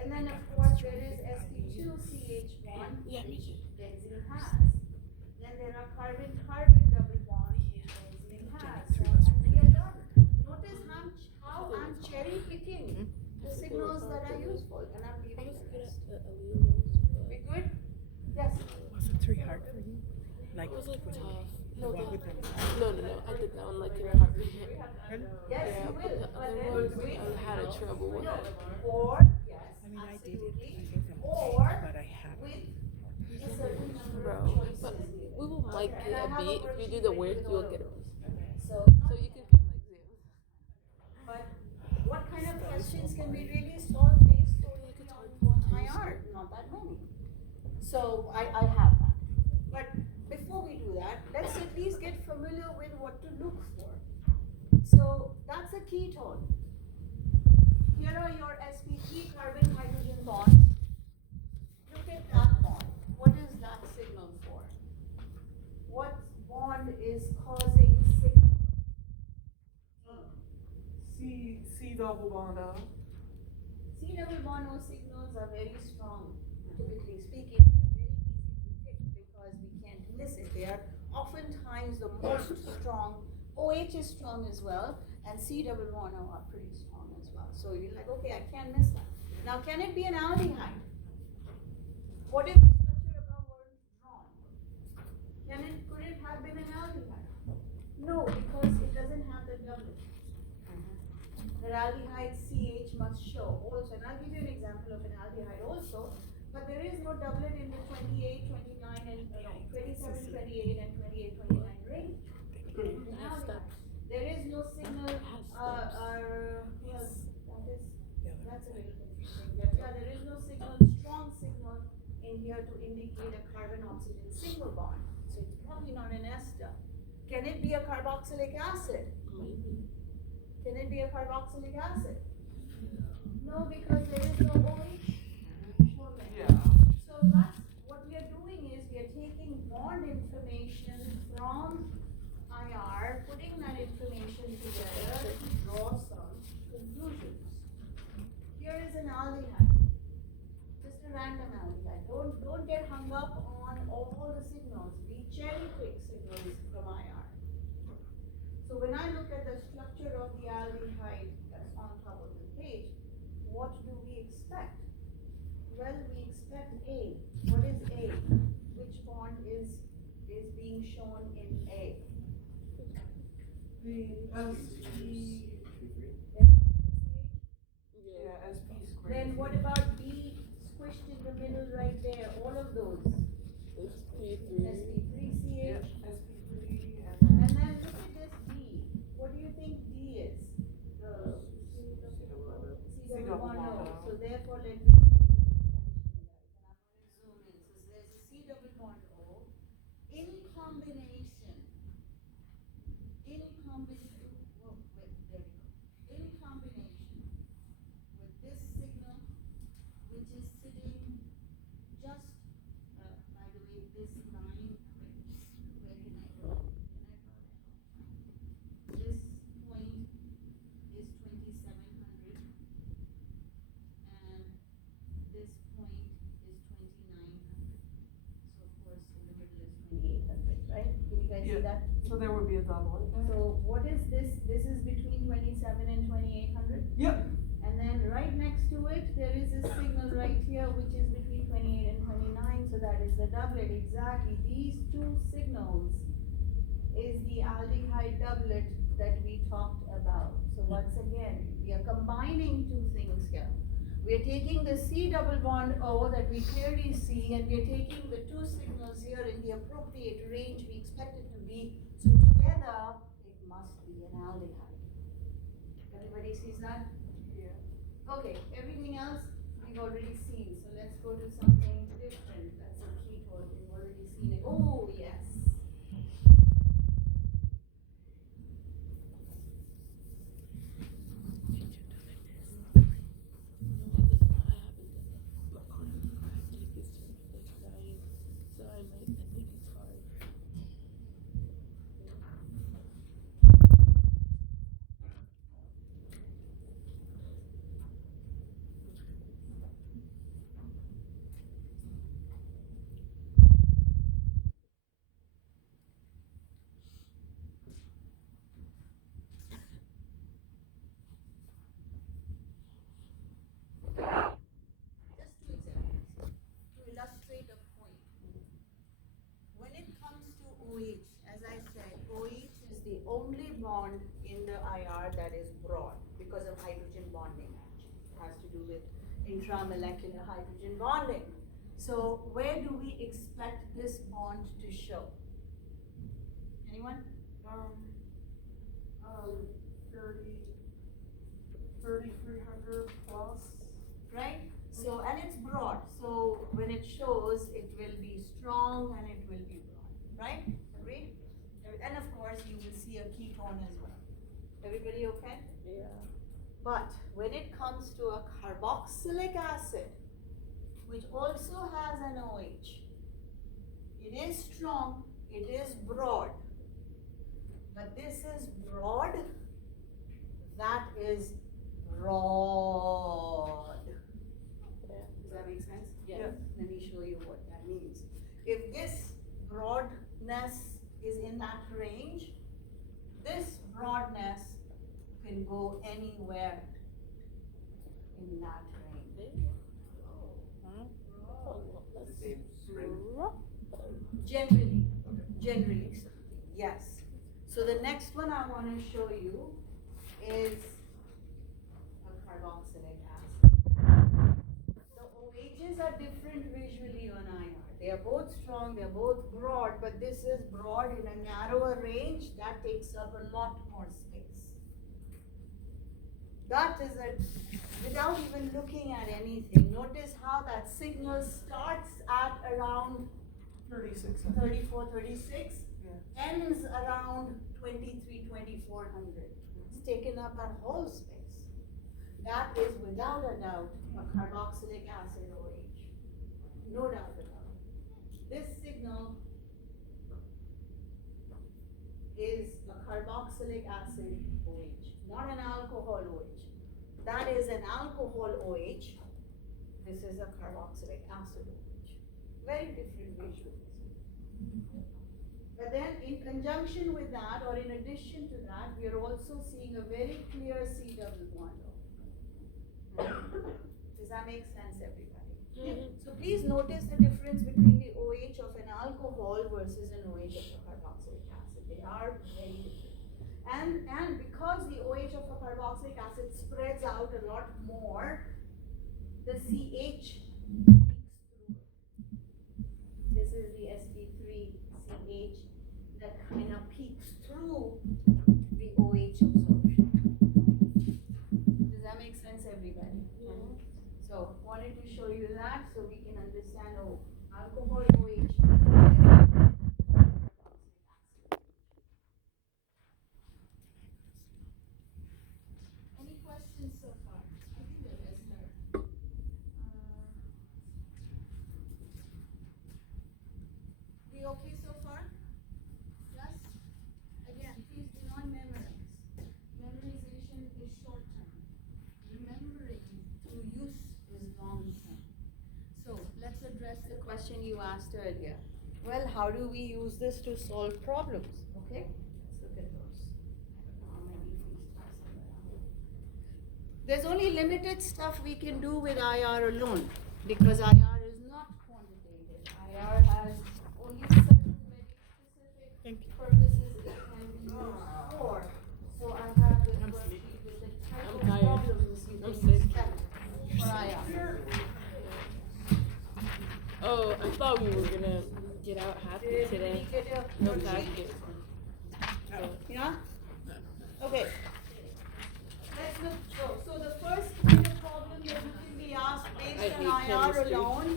And then of course there is sp2ch bond, Yeah, me which too. benzene has. Then there are carbon-carbon double bonds, which benzene has. So, and we are done. Notice how I'm cherry picking the signals that are useful, and I'm I leaving was the good rest. at alleles. We good? Yes. Was it 3 hard for you? Like, It was like tough. no, No, with them. no. I did that one like in a heartbeat. Yes, Yeah, you but will. the But other then ones, wait. I had a trouble with. No. Or yes, I mean, I did it. absolutely. I gave them Or but I haven't. with a certain number Bro, of choices. but we will mic Okay, it and I a have a beat. If you worksheet do the ready work, with you'll all get of it. those. So So you can feel like Zoom. but what kind of questions can we really solve based solely on IR? Not that many. So I have that. But before we do that, let's at least get familiar with what to look for. So that's a ketone. Here are your sp3 carbon hydrogen bonds. Look at that bond. What is that signal for? What bond is causing signal? C double bond O. C double bond O signals are very strong. Typically speaking, they're very easy to pick because we can't miss it. They are oftentimes the most strong. OH is strong as well, and C double bond O are pretty strong as well. So you're like, okay, I can't miss that. Now, can it be an aldehyde? What if the structure above weren't drawn? Could it have been an aldehyde? No, because it doesn't have the doublet. Their aldehyde CH must show also, and I'll give you an example of an aldehyde also, but there is no doublet in the 28, 29, and 27, 28, and 28, 29 range. In aldehyde. There is no signal, well, that's a little confusing, but yeah, there is no signal, strong signal in here to indicate a carbon-oxygen single bond. So it's probably not an ester. Can it be a carboxylic acid? Can it be a carboxylic acid? No, because there is no OH. Yeah. So that's what we are doing is we are taking bond information from IR, putting that information together to draw some conclusions. Here is an aldehyde, just a random aldehyde. Don't get hung up on all the signals. We cherry pick signals from IR. So when I look at the structure of the aldehyde that's on top of the page, what do we expect? Well, we expect A. What is A? Which bond is being shown in A? The SP. Yeah, SP squared. Then what about B squished in the middle right there? All of those. SP3CH. Yeah, SP3 And then look at this D. What do you think D is? The C double bond O. So therefore let me zoom in. So there's a C double bond O in combination. Oh, wait, there we go. In combination with this signal, which is sitting just, by the way, this line, where can I draw? This point is 2700, and this point is 2900. So of course, in the middle is 2800, right? Can you guys see Yeah. that? So there would be a doublet there. So what is this? This is between 27 and 2800. Yep. And then right next to it, there is a signal right here, which is between 28 and 29. So that is the doublet. Exactly. These two signals is the aldehyde doublet that we talked about. So once again, we are combining two things here. We are taking the C double bond O that we clearly see, and we are taking the two signals here in the appropriate range we expect it to be. So together, it must be an aldehyde. Everybody sees that? Yeah. Okay, everything else we've already seen. So let's go to something different. That's a ketone. We've already seen it. Oh, yes. Just two examples to illustrate a point. When it comes to OH, as I said, OH is the only bond in the IR that is broad because of hydrogen bonding. It has to do with intramolecular hydrogen bonding. So where do we expect this bond to show? Anyone? 3,300 plus. Right? So, and it's broad. So when it shows, it will be strong and it will be broad. Right? Agreed? And of course, you will see a ketone as well. Everybody okay? Yeah. But when it comes to a carboxylic acid, which also has an OH, it is strong, it is broad. But this is broad, that is broad. Does that make sense? Yes. Yeah. Let me show you what that means. If this broadness is in that range, this broadness can go anywhere in that range. The same string. Generally, yes. So the next one I want to show you is a carboxylic acid. The OHs are different visually on IR. They are both strong, they are both broad, but this is broad in a narrower range that takes up a lot more space. That is it, without even looking at anything. Notice how that signal starts at around 3600. 34, 36, Yeah. ends around 23, 2400. It's taken up that whole space. That is without a doubt a carboxylic acid OH. No doubt about it. This signal is a carboxylic acid OH, not an alcohol OH. That is an alcohol OH. This is a carboxylic acid OH. Very different visuals. But then in conjunction with that, or in addition to that, we are also seeing a very clear C double bond. Does that make sense, everybody? So please notice the difference between the OH of an alcohol versus an OH of a carboxylic acid. They are very different. And because the OH of a carboxylic acid spreads out a lot more, the CH peaks through. This is the sp3CH that kind of peeks through the OH absorption. Does that make sense, everybody? So wanted to show you that so we can understand, oh, alcohol OH. Any questions so far? I think there is there. We okay so far? Yes? Again, please do not memorize. Memorization is short term. Remembering through use is long term. So let's address the question you asked earlier. Well, how do we use this to solve problems? Okay, let's look at those. Maybe we start somewhere. There's only limited stuff we can do with IR alone because IR is not quantitative. IR has only certain very specific purposes it can be used for. So I have this worksheet with the type of problems you can expect for IR. Oh, I thought we were gonna get out happy Did today. we get a No worksheet? packages. Yeah? Okay. Let's look. So the first kind of problem that you can be asked based on hate IR chemistry. alone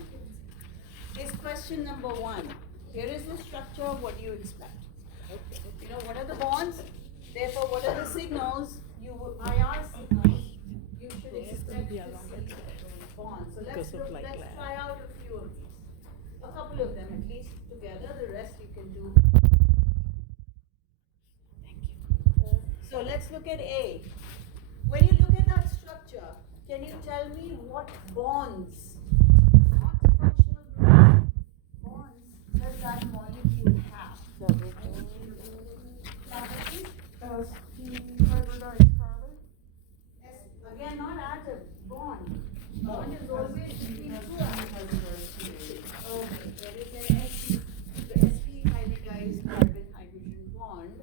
is question number 1. Here is the structure. What do you expect? You know, what are the bonds? Therefore, what are the signals? IR signals. You should expect to see those bonds. So let's try out a few of these. A couple of them at least together. The rest you can do. Thank you. So let's look at A. When you look at that structure, can you tell me what bonds, not functional groups, bonds does that molecule have? Properties? Hybridized carbon. Again, not atom, bond. Bond is always between two atoms. Okay, there is an sp, the sp hybridized carbon-hydrogen bond.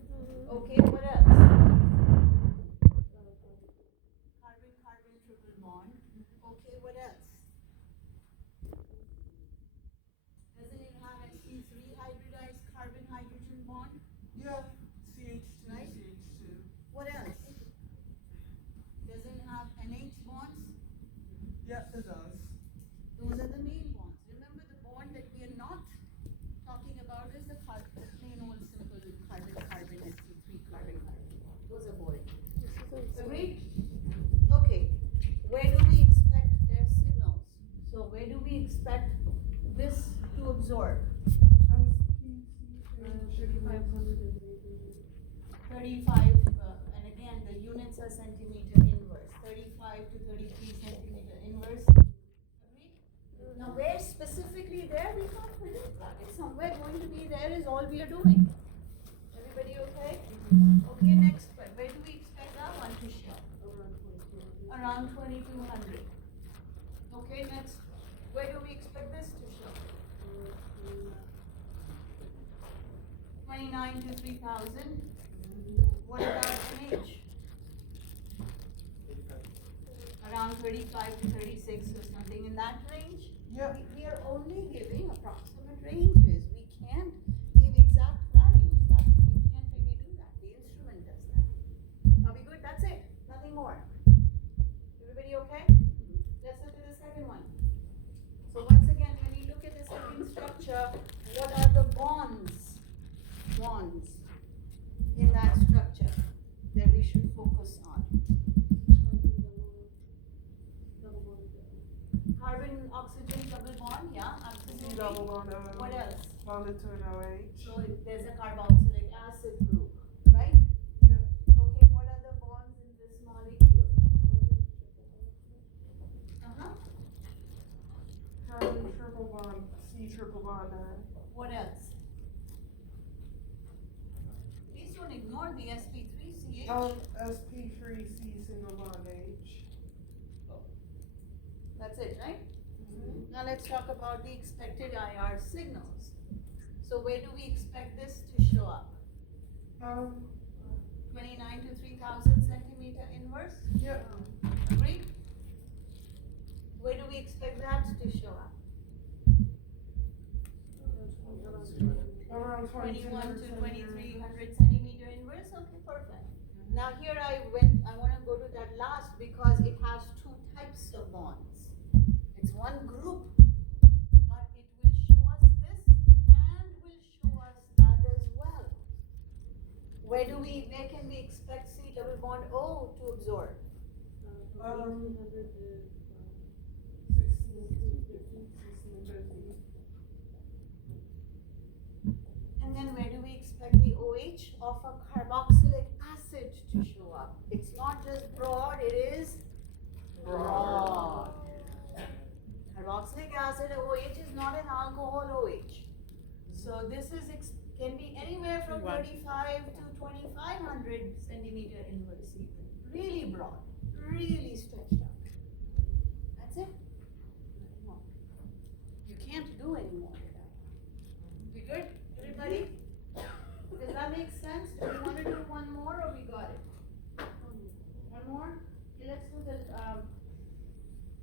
Okay, what else? Carbon-carbon triple bond. Okay, what else? Doesn't it have sp3 hybridized carbon-hydrogen bond? Yeah. CH2, Right. CH2. What else? Doesn't it have NH bonds? Yeah, it does. Those are the main bonds. Remember, the bond that we are not talking about is the plain old simple carbon-carbon sp3 carbon-carbon. Those are boring. Agreed? Okay. Where do we expect their signals? So where do we expect this to absorb? 35, and again the units are centimeter inverse. 35 to 33 centimeter inverse. Agreed? Now where specifically there, we can't predict that. It's somewhere going to be there is all we are doing. Everybody okay? Okay, next one. Where do we expect that one to show? Around 2200. Okay, next. Where do we expect this to show? 29 to 3000. What about NH? Around 35 to 36 or something in that range? Yeah. We are only giving approximate ranges. We can't give exact values. We can't really do that. The instrument does that. Are we good? That's it. Nothing more. Everybody okay? Let's look at the second one. So once again, when you look at the second structure, what are the bonds? Bonds in that structure that we should focus on. Carbon, oxygen, double bond, yeah, absolutely. Double bond, What else? bonded to an OH. So there's a carboxylic acid group, right? Yeah. Okay, what are the bonds in this molecule? Carbon triple bond, C triple bond I. What else? Please don't ignore the sp3ch. SP3C single bond H. That's it, right? Now let's talk about the expected IR signals. So where do we expect this to show up? 29 to 3000 centimeter inverse? Yeah. Agreed? Where do we expect that to show up? Around 21 to 2200 2300 centimeter inverse? Okay, perfect. Now here I want to go to that last because it has two types of bonds. It's one group, but it will show us this and will show us that as well. Where can we expect C double bond O to absorb? 1650. And then where do we expect the OH of a carboxylic acid to show up? It's not just broad, it is broad. Carboxylic acid OH is not an alcohol OH. So this can be anywhere from 35 to 2500 centimeter inverse even. Really broad, really stretched out. That's it. You can't do any more with that. We good? Everybody? Does that make sense? Do we want to do one more or we got it? One more? Okay, let's do the,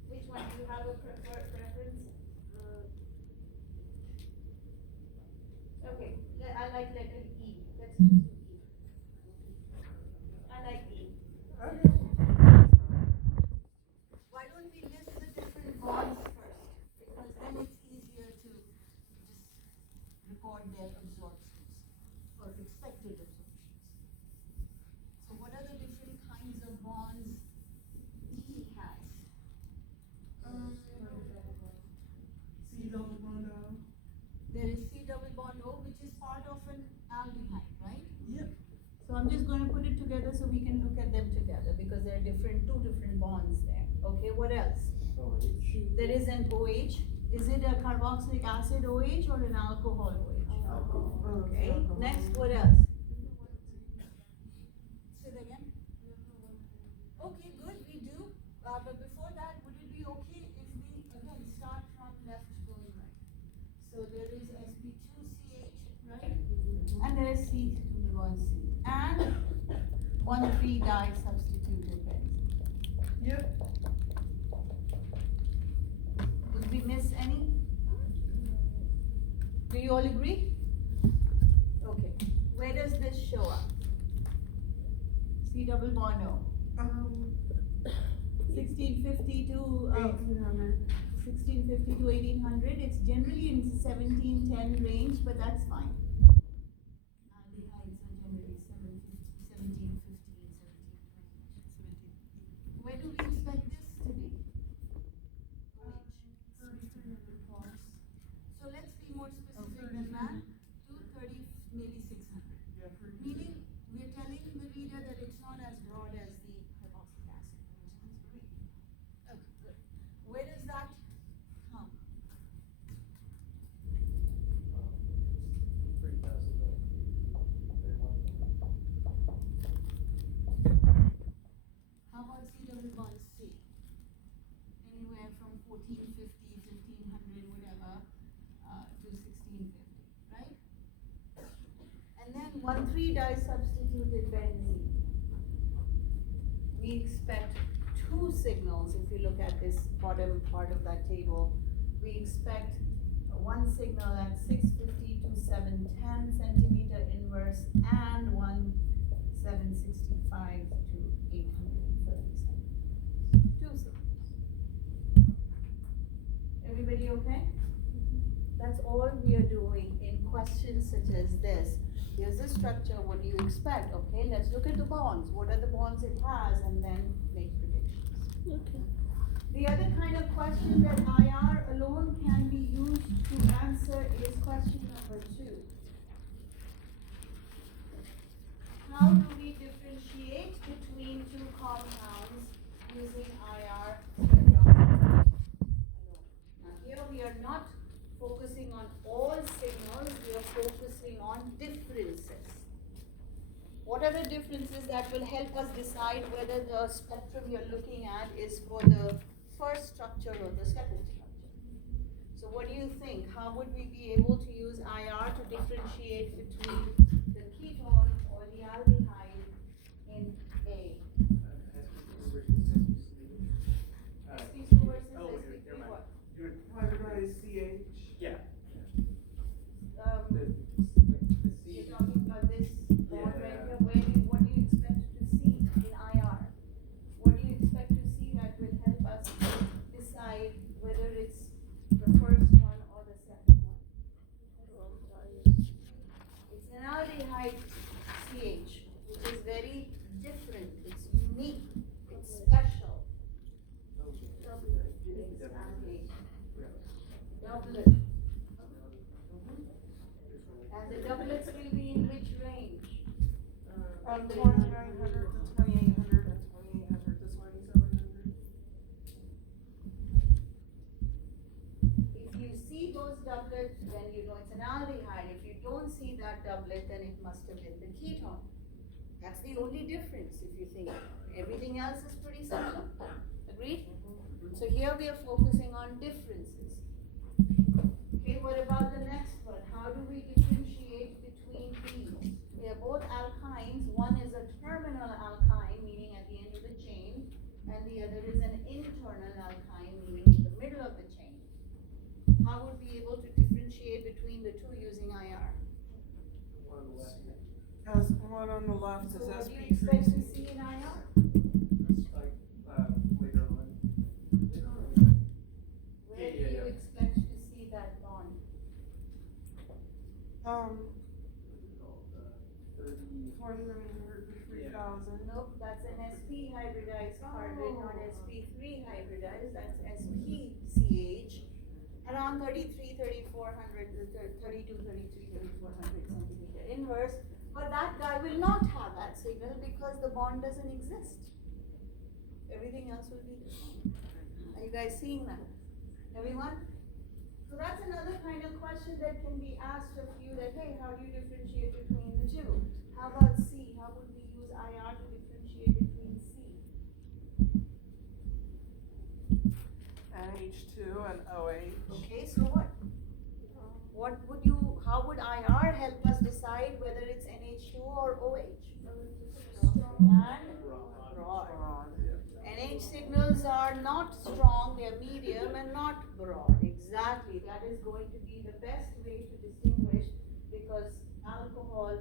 which one? Do you have a preference? Okay, I like letter E. Let's just do E. I like E. Why don't we list the different bonds first? Because then it's easier to just record their absorptions or expected absorptions. So what are the different kinds of bonds E has? C double bond O. There is C double bond O, which is part of an aldehyde, right? Yep. So I'm just going to put it together so we can look at them together because there are two different bonds there. Okay, what else? OH. There is an OH. Is it a carboxylic acid OH or an alcohol OH? Alcohol. Okay, Alcohol. next, what else? Say that again. Okay, good, we do. But before that, would it be okay if we, again, start from left going right? So there is sp2ch, right? And there is C to the 1C. And 1,3-di substituted benzene. Yep. Did we miss any? Do you all agree? Okay. Where does this show up? C double bond O. 1650 to 1800. 1650 to 1800. It's generally in 1710 range, but that's fine. Aldehydes are generally 1750 and 1720. Where do we expect this to be? OH. 3300 plus. So let's be more specific than that. 230, maybe 600. Yeah, for Meaning, we're telling the reader that it's not as broad as the carboxylic acid, which is great. Okay, good. Where does that come? 3,000. How about C double bond C? Anywhere from 1450, 1500, whatever, to 1650, right? And then 1,3-di substituted benzene. we expect two signals. If you look at this bottom part of that table, we expect one signal at 650 to 710 centimeter inverse and one 765 to 830 centimeters. Two signals. Everybody okay? That's all we are doing in questions such as this. Here's the structure, what do you expect? Okay, let's look at the bonds. What are the bonds it has, and then make predictions. Okay. The other kind of question that IR alone can be used to answer is question number 2. How do we differentiate between two compounds using IR spectroscopy alone? Now here we are not focusing on all signals, we are focusing on differences. What are the differences that will help us decide whether the spectrum you're looking at is for the first structure or the second structure? So what do you think? How would we be able to use IR to differentiate between the ketone or the aldehyde in A? sp2 versus sp3 what? Hybridized CH. Yeah. You're talking about this bond right here. What do you expect to see in IR? What do you expect to see that will help us decide whether it's the first one or the second one? It's an aldehyde CH, which is very different. It's unique. It's special. Exactly. Doublet. And the doublets will be in which range? 2900 to 2800 and 2800 to 2700. If you see those doublets, then you know it's an aldehyde. If you don't see that doublet, then it must have been the ketone. That's the only difference if you think. Everything else is pretty similar. Agreed? So here we are focusing on differences. Okay, what about the next one? How do we differentiate between these? They are both alkynes. One is a terminal alkyne, meaning at the end of the chain, and the other is an internal alkyne, meaning in the middle of the chain. How would we be able to differentiate between the two using IR? As one on the left So is what do you expect to sp3. see in IR? Later on. Where do you expect to see that bond? 2900 to 3000. Nope, that's an sp hybridized carbon, not sp3 hybridized. That's sp-CH. Around 33, 3400, 32, 33, 3400 centimeter inverse. But that guy will not have that signal because the bond doesn't exist. Everything else will be the same. Are you guys seeing that? Everyone? So that's another kind of question that can be asked of you that, hey, how do you differentiate between the two? How about C? How would we use IR to differentiate between C? NH2 and OH. Okay, so what? How would IR help us decide whether it's NH2 or OH? And broad. NH signals are not strong, they're medium and not broad. Exactly, that is going to be the best way to distinguish because alcohol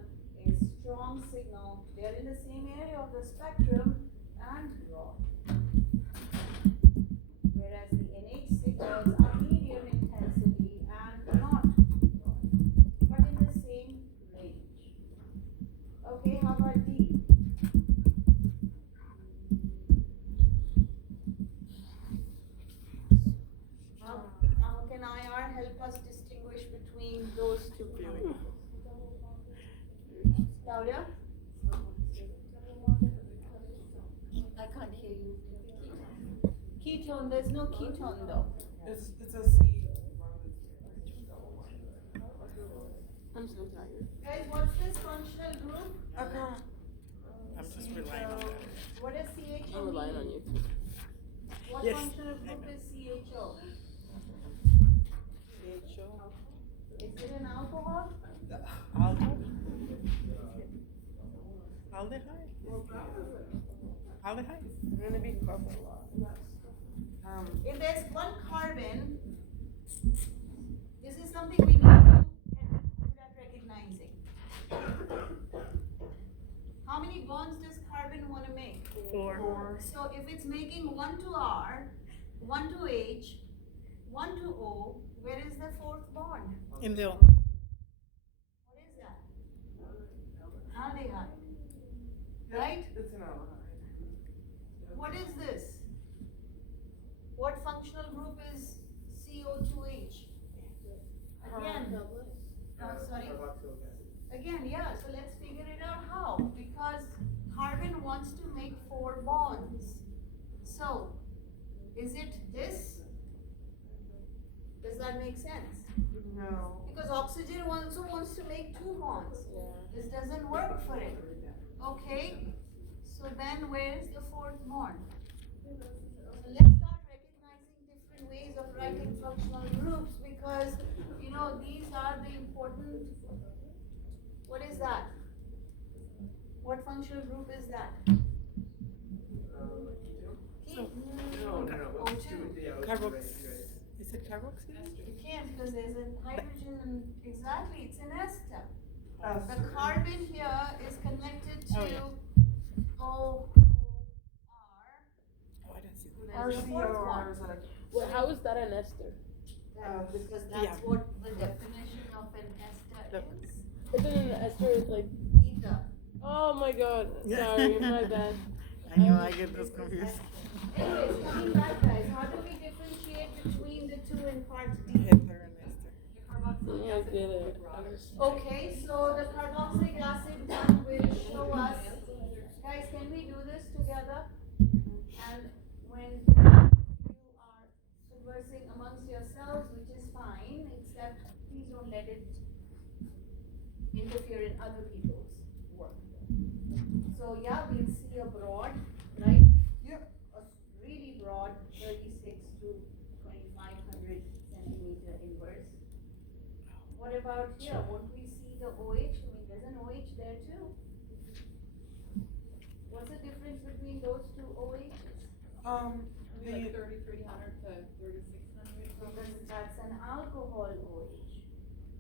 is strong signal, they're in the same area of the spectrum and broad. Whereas the NH signals are medium intensity and not broad, but in the same range. Okay, how about D? How can IR help us distinguish between those two compounds? Louder? I can't hear you. Ketone, there's no ketone though. It's a C. I'm so tired. Guys, what's this functional group? I'm just relying on that. What does CHO I'm relying on mean? you. What Yes, functional I group know. is CHO? CHO. Is it an alcohol? Aldehyde? Aldehyde? Aldehyde? It's gonna be carbon a lot. If there's one carbon, this is something we need to get good at recognizing. How many bonds does carbon want to make? 4. So if it's making 1 to R, 1 to H, 1 to O, where is the fourth bond? In the What is that? Aldehyde. Right? It's an aldehyde. What is this? What functional group is CO2H? Again, sorry. Again, yeah, so let's figure it out how. Because carbon wants to make 4 bonds. So, is it this? Does that make sense? No. Because oxygen also wants to make 2 bonds. This doesn't work for it. Okay, so then where is the 4th bond? So let's start recognizing different ways of writing functional groups because, you know, these are the important. What is that? What functional group is that? Keep. No. O2. carbox. Is it carboxyl? You can't because there's a hydrogen. Exactly, it's an ester. The Ester. carbon here is connected to Oh, yeah. OR. Oh, I don't see So that. there's a fourth RCOR one. is like Well, how is that an ester? Because that's Yeah. what the definition of an ester is. Isn't an ester is like? Ether. Oh my god! Sorry, my bad. I know, I get this confused. Anyways, coming back, guys, how do we differentiate between the two in part D? Ether and ester. Yeah, I get it. Okay, so the carboxylic acid one will show us. Guys, can we do this together? And when you are conversing amongst yourselves, which is fine, except please don't let it interfere in other people's work. So yeah, we'll see a broad, right? Yep. A really broad 36 to 2500 centimeter inverse. What about here? Won't we see the OH? I mean, there's an OH there too. What's the difference between those two OHs? The 3,300 to 3,600. So that's an alcohol OH.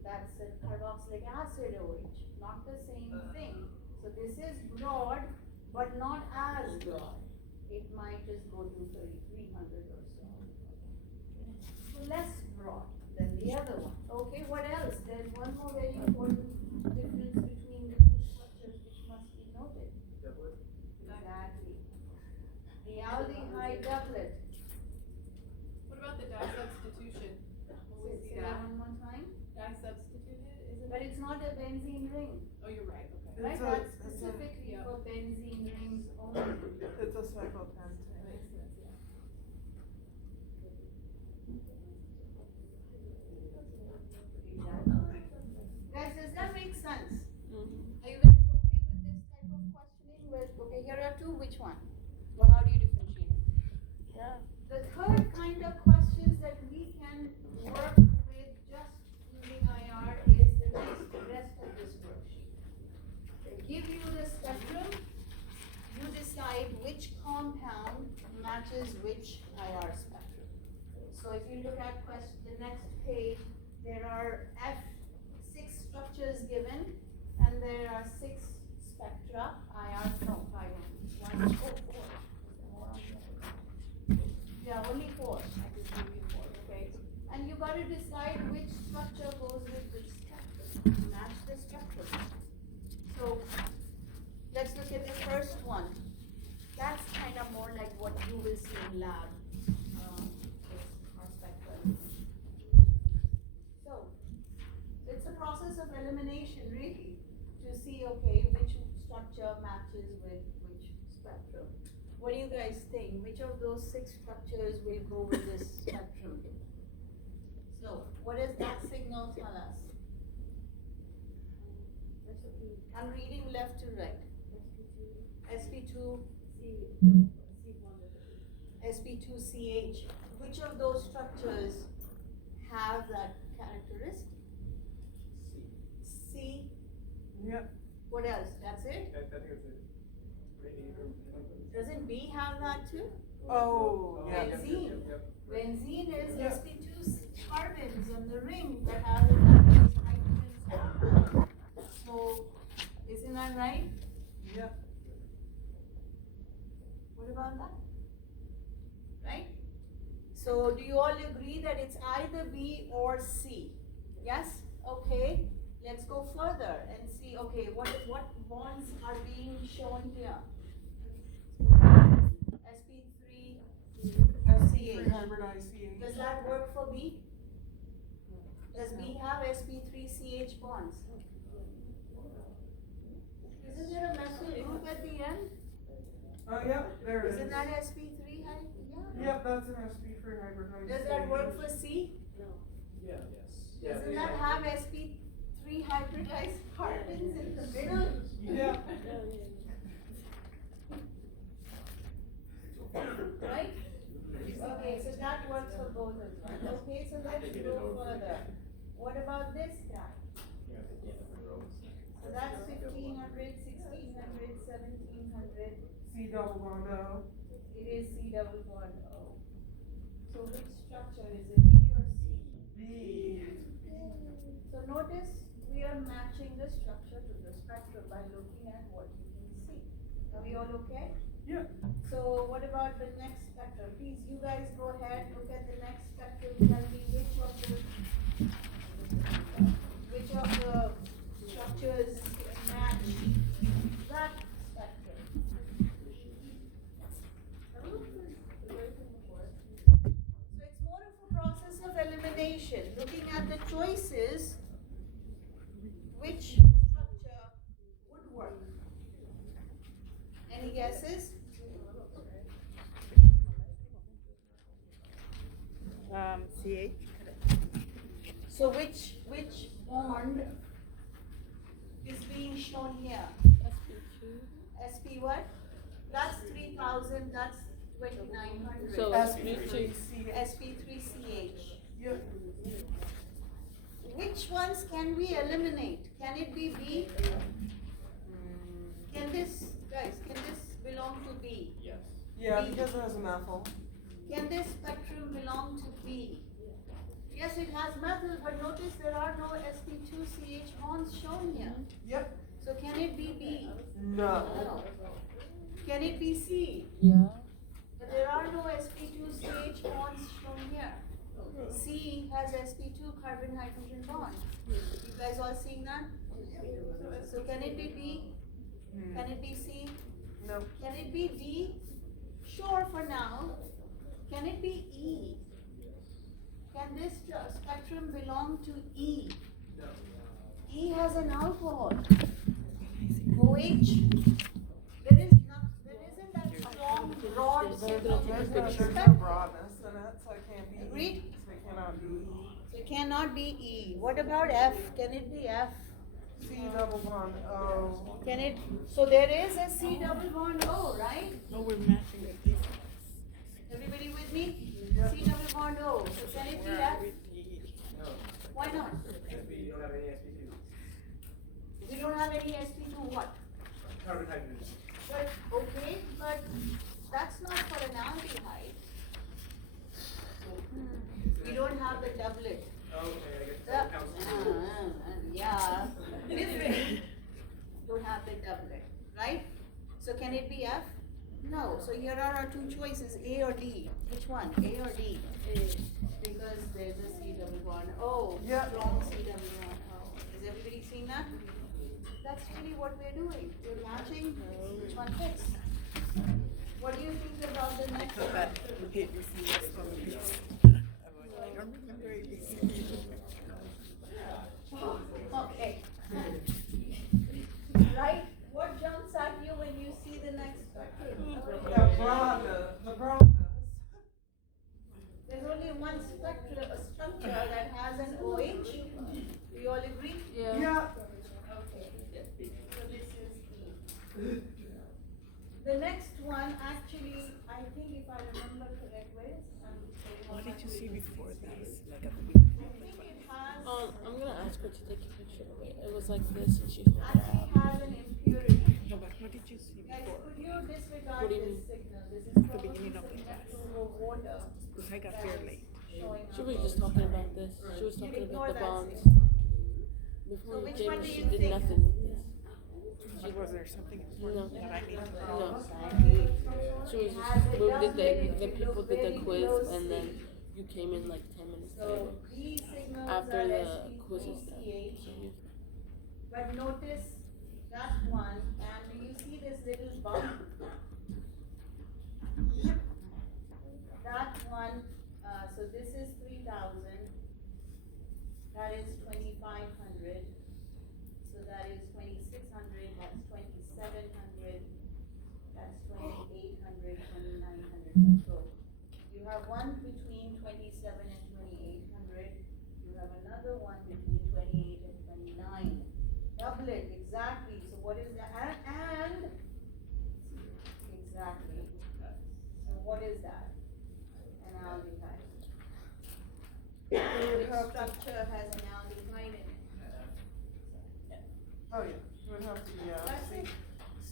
That's a carboxylic acid OH. Not the same thing. So this is broad, but not as broad. It might just go to 3,300 or so. So less broad than the other one. Okay, what else? There's one more very important difference between the two structures which must be noted. Exactly. The aldehyde doublet. What about the dye substitution? Will we see Say that? that one more time. Dye substituted, is it? But it's not a benzene ring. Oh, you're right, okay. Right, It's that's it's specifically yeah. for benzene rings only. It's a cyclopentane. Makes sense, yeah. Exactly. Guys, does that make sense? Mhm. Are you guys okay with this type of questioning? Okay, here are two. Which one? Well, how do you differentiate? Yeah. The third kind of questions that we can work with just using IR is the rest of this worksheet. They give you the spectrum. You decide which compound matches which IR spectrum. So if you look at the next page, there are F6 structures given, and there are 6 spectra. IR, no, 5, 1, 4. Is there more on there? Yeah, only 4. I just gave you 4, okay? And you got to decide which structure goes with which spectrum. Match the spectrum. So let's look at the first one. That's kind of more like what you will see in lab. Our spectrum. So it's a process of elimination, really, to see okay which structure matches with which spectrum. What do you guys think? Which of those 6 structures will go with this spectrum? So what does that signal tell us? I'm reading left to right. SP2, SP2CH. Which of those structures have that characteristic? C. Yep. What else? That's it? I think it's a radiator. Doesn't B have that too? Oh, yeah. Benzene. Benzene is sp2 carbons on the ring that have these hydrogens on them. So, isn't that right? Yeah. What about that? Right? So, do you all agree that it's either B or C? Yes? Okay. Let's go further and see, okay, what bonds are being shown here? sp3 sp3 hybridized CH. Does that work for B? Does B have sp3CH bonds? Isn't there a methyl group at the end? Oh, yeah, there it is. Isn't that sp3 hybrid? Yeah. Yep, that's an sp3 hybridized. Does that work for C? Yeah. Yes. Doesn't that have sp3 hybridized carbons in the middle? Yeah. Right? Okay, so that works for both of them. Okay, so let's go further. What about this guy? So that's 1500, 1600, 1700. C double bond O. It is C double bond O. So which structure is it, B or C? B. So notice we are matching the structure to the spectrum by looking at what you can see. Are we all okay? Yeah. So what about the next spectrum? Please, you guys go ahead, look at the next spectrum, tell me which of the structures match that spectrum. So it's more of a process of elimination, looking at the choices, which structure would work. Any guesses? CH. So which bond is being shown here? SP what? That's 3000, that's 2900. So sp3 SP3CH. Yep. Which ones can we eliminate? Can it be B? Can this belong to B? Yes. Yeah, B. because it has a methyl. Can this spectrum belong to B? Yes, it has methyl, but notice there are no sp2CH bonds shown here. Yep. So can it be B? No. Can it be C? Yeah. But there are no sp2CH bonds shown here. C has sp2 carbon hydrogen bond. You guys all seeing that? So can it be B? Can it be C? No. Can it be D? Sure for now. Can it be E? Can this spectrum belong to E? No. E has an alcohol. OH. There isn't that strong broad signal. There's no broadness in it, so it can't be. Agreed? So it cannot be. So it cannot be E. What about F? Can it be F? C double bond O. Can it? So there is a C double bond O, right? No, we're matching with these ones. Everybody with me? Yep. C double bond O. So can it be F? No. Why not? We don't have any sp2. We don't have any sp2 what? Carbon hydrogen. But okay, but that's not for an aldehyde. We don't have the doublet. Okay, I guess The, that counts. yeah, different. Don't have the doublet, right? So can it be F? No. So here are our two choices, A or D. Which one? A or D? Because there's a C double bond. Oh, Yeah. strong C double bond. Oh, is everybody seeing that? That's really what we're doing. We're matching which one fits. What do you think about the next So that one? hit this from this. I don't remember ABC. Okay. Right? What jumps at you when you see the next spectrum? The broadness. There's only one structure that has an OH. Do you all agree? Yeah. Yeah. Okay. So this is E. The next one, actually, I think if I remember correctly, What did you see before this? Like at the I beginning? think it has, I'm gonna ask her to take a picture of it. It was like this, and she. actually has an impurity. No, but What did you see Guys, before? could you disregard What do you this mean? signal? This is The probably beginning of the some class. electrical water Because I got that here is late. showing She up. was just talking about this. She was You talking ignore about the that bonds. signal. Before So you which came, one do she you did think? nothing with this. But was there something No. important that I need to know? No. Exactly. She was It just, has- it we does did make the you people look did the very quiz and then closely. you came in like 10 minutes So later. these signals After are the quiz is done. ST3CH. So you, But notice that one, and do you see this little bump? That one, so this is 3,000. That is 2,500. So that is 2,600. That's 2,700. That's 2,800. 2,900. So you have one between 27 and 2,800. You have another one between 28 and 29. Double it, exactly. So what is that? And exactly. So what is that? An aldehyde. Which structure has an aldehyde in it? Oh, yeah, it would have to be, That's it.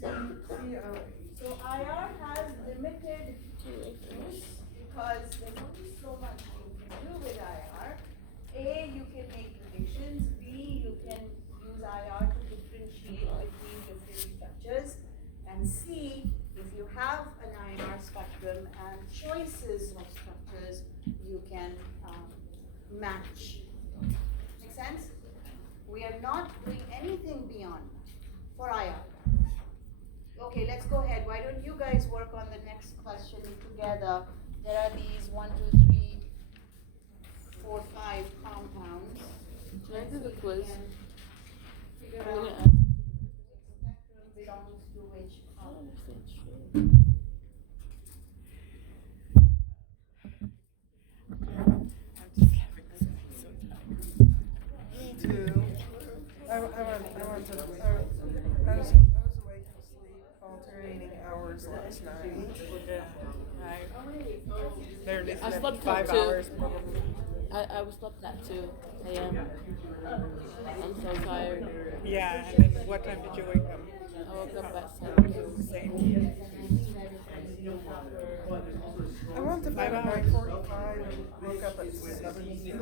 COA. So IR has limited use because there's only so much you can do with IR. A, you can make predictions. B, you can use IR to differentiate between different structures. And C, if you have an IR spectrum and choices of structures, you can match. Make sense? We are not doing anything beyond that for IR. Okay, let's go ahead. Why don't you guys work on the next question together? There are these 1, 2, 3, 4, 5 compounds. can I do the quiz? Figure I'm out gonna which ask. spectrum belongs to which I don't column. understand shit. I'm just having so tired. Me too. I was awake and asleep alternating hours last night. Yeah. Barely I slept slept 5 till 2. hours probably. I was slept at 2 a.m. I'm so tired. Yeah, and then what time did you wake up? I woke up at 7. Same. I went to bed at 9:45 and woke up at 7.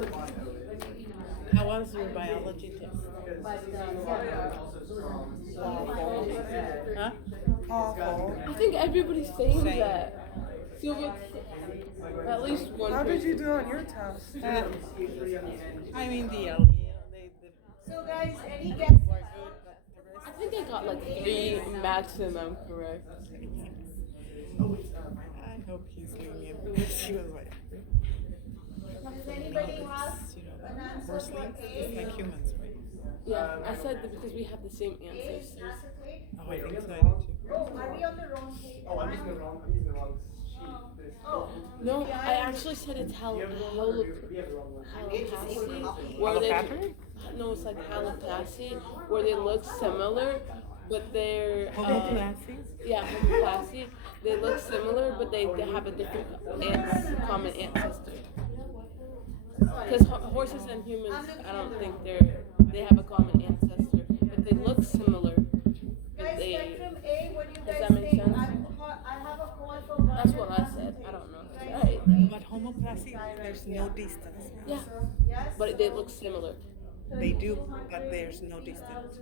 How was your biology test? Huh? Awful. I think everybody's saying Same. that. So at least one How did person. you do on your test? I mean the they So guys, any guesses? were good, but the rest. I think I got like 3 maximum correct. I hope he's doing it because she was like, Does anybody have you know, an answer horse for legs, A? just like humans, right? Yeah, I said that because we have the same A, answers. acetate? Oh, I think so, I do too. Oh, are we on the wrong page? Oh, I'm using the wrong sheet. This. Oh. No, maybe I actually said it's We have the wrong one. We have the wrong one. Halopathy, where they no, it's like halopathy, where they look similar, but they're Homoplasy? yeah, homoplasy. They look similar, but they have a different common ancestor. Because horses and humans, I don't think they have a common ancestor, but they look similar. But Guys, they, spectrum A, what do you Does guys that make think? sense? I have a call for one. that's what I said. I don't know. if it's right. But homoplasy, there's no distance. Yeah, Yes? but they look similar. They do, but there's no distance.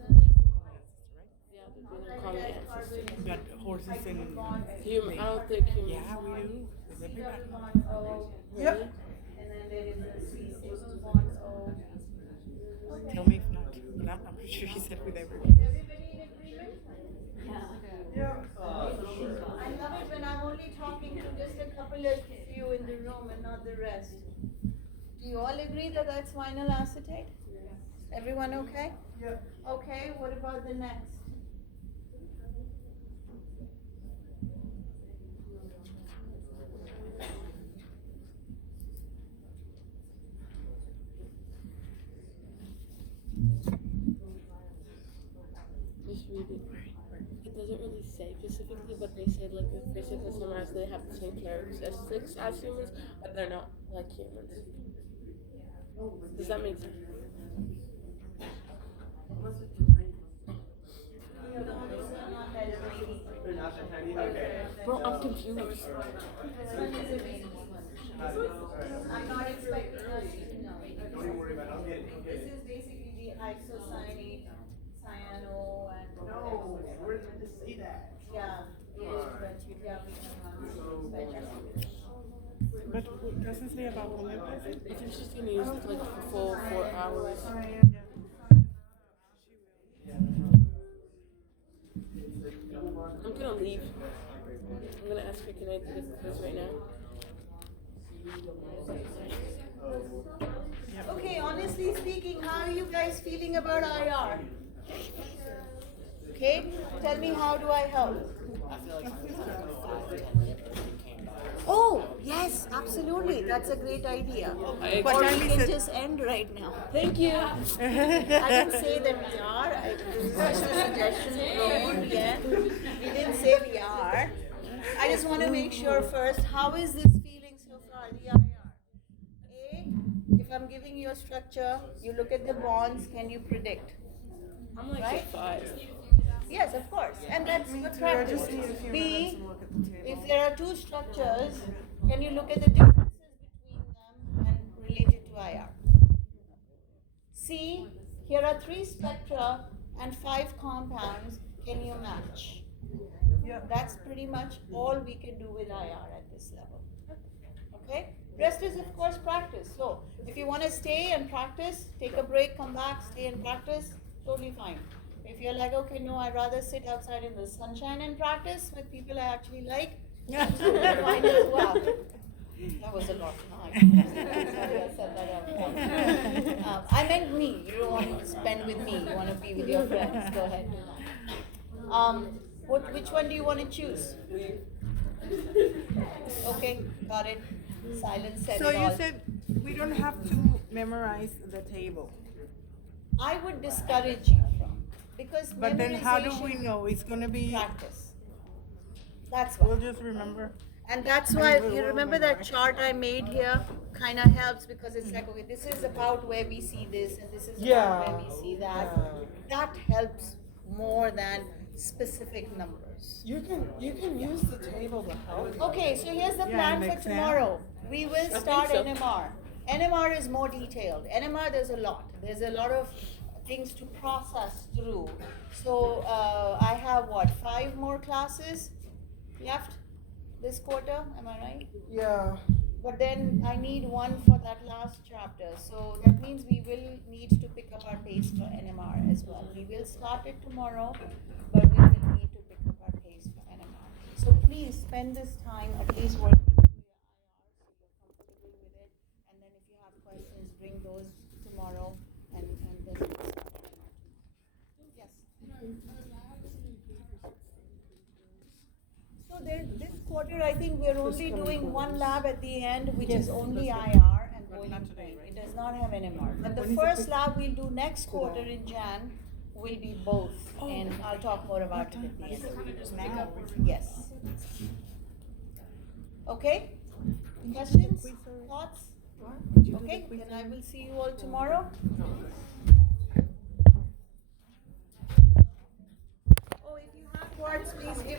Yeah, they're common ancestor. But horses and Human, I don't think humans. yeah, we do. With everybody. Yep. And then there is a C610. Tell me if not. I'm pretty sure he said with everybody. Is everybody in agreement? Yeah. I love it when I'm only talking to just a couple of you in the room and not the rest. Do you all agree that that's vinyl acetate? Everyone okay? Yeah. Okay, what about the next? Just read it. It doesn't really say specifically, but they said like it's basically summarized they have the same characteristics as humans, but they're not like humans. Does that make sense? No, this is not that. Bro, I'm confused. I'm not expecting us to know. Don't even worry about it. I'm getting This is basically the isocyanate, cyano, and. No, where did it say that? Yeah, it is, but yeah, we can. But it doesn't say about commitment. I think she's gonna use it like a full 4 hours. I'm gonna leave. I'm gonna ask her, can I do this quiz right now? Okay, honestly speaking, how are you guys feeling about IR? Okay, tell me, how do I help? Oh, yes, absolutely. That's a great idea. I Or agree. we can just end right now. Thank you. I didn't say that we are. This is just a suggestion thrown. Yeah, we didn't say we are. I just want to make sure first, how is this feeling so far, the IR? A, if I'm giving you a structure, you look at the bonds, can you predict? I'm like Right? at 5. Yes, of course. And that's good I practice. just need a few B, minutes and look at the table. if there are two structures, can you look at the differences between them and relate it to IR? C, here are 3 spectra and 5 compounds. Can you match? Yeah. That's pretty much all we can do with IR at this level. Okay? Rest is, of course, practice. So, if you want to stay and practice, take a break, come back, stay and practice, totally fine. If you're like, okay, no, I'd rather sit outside in the sunshine and practice with people I actually like, totally fine as well. That was a lot. Sorry, I said that out. I meant me. You don't want to spend with me. You want to be with your friends. Go ahead, do that. Which one do you want to choose? Okay, got it. Silence said So it all. you said we don't have to memorize the table. I would discourage you from, because But then how do we memorization, know it's gonna be? practice. That's We'll why. just remember. And that's I why, will- you will remember that memorize. chart I made here kind of helps, because it's like, okay, this is about where we see this and this is about where we see that. That helps more than specific numbers. You can use the table to help. Okay, so here's the Yeah, plan in the for exam. tomorrow. We will think start so. NMR. NMR is more detailed. NMR, there's a lot. There's a lot of things to process through. So I have what, 5 more classes left this quarter? Am I right? Yeah. But then I need one for that last chapter. So that means we will need to pick up our pace for NMR as well. We will start it tomorrow, but we will need to pick up our pace for NMR. So please spend this time at least working through your IR so you're comfortable with it. And then if you have questions, bring those tomorrow and then we'll start NMR tomorrow. Yes. So this quarter, I think we're only doing one lab at the end, which is only IR and boiling point. It does not have NMR. But the first lab we'll do next quarter in Jan will be both, and I'll talk more about it at the end. Now. Yes. Okay? Questions? Thoughts? Okay, then I will see you all tomorrow. Oh, if you have words, please give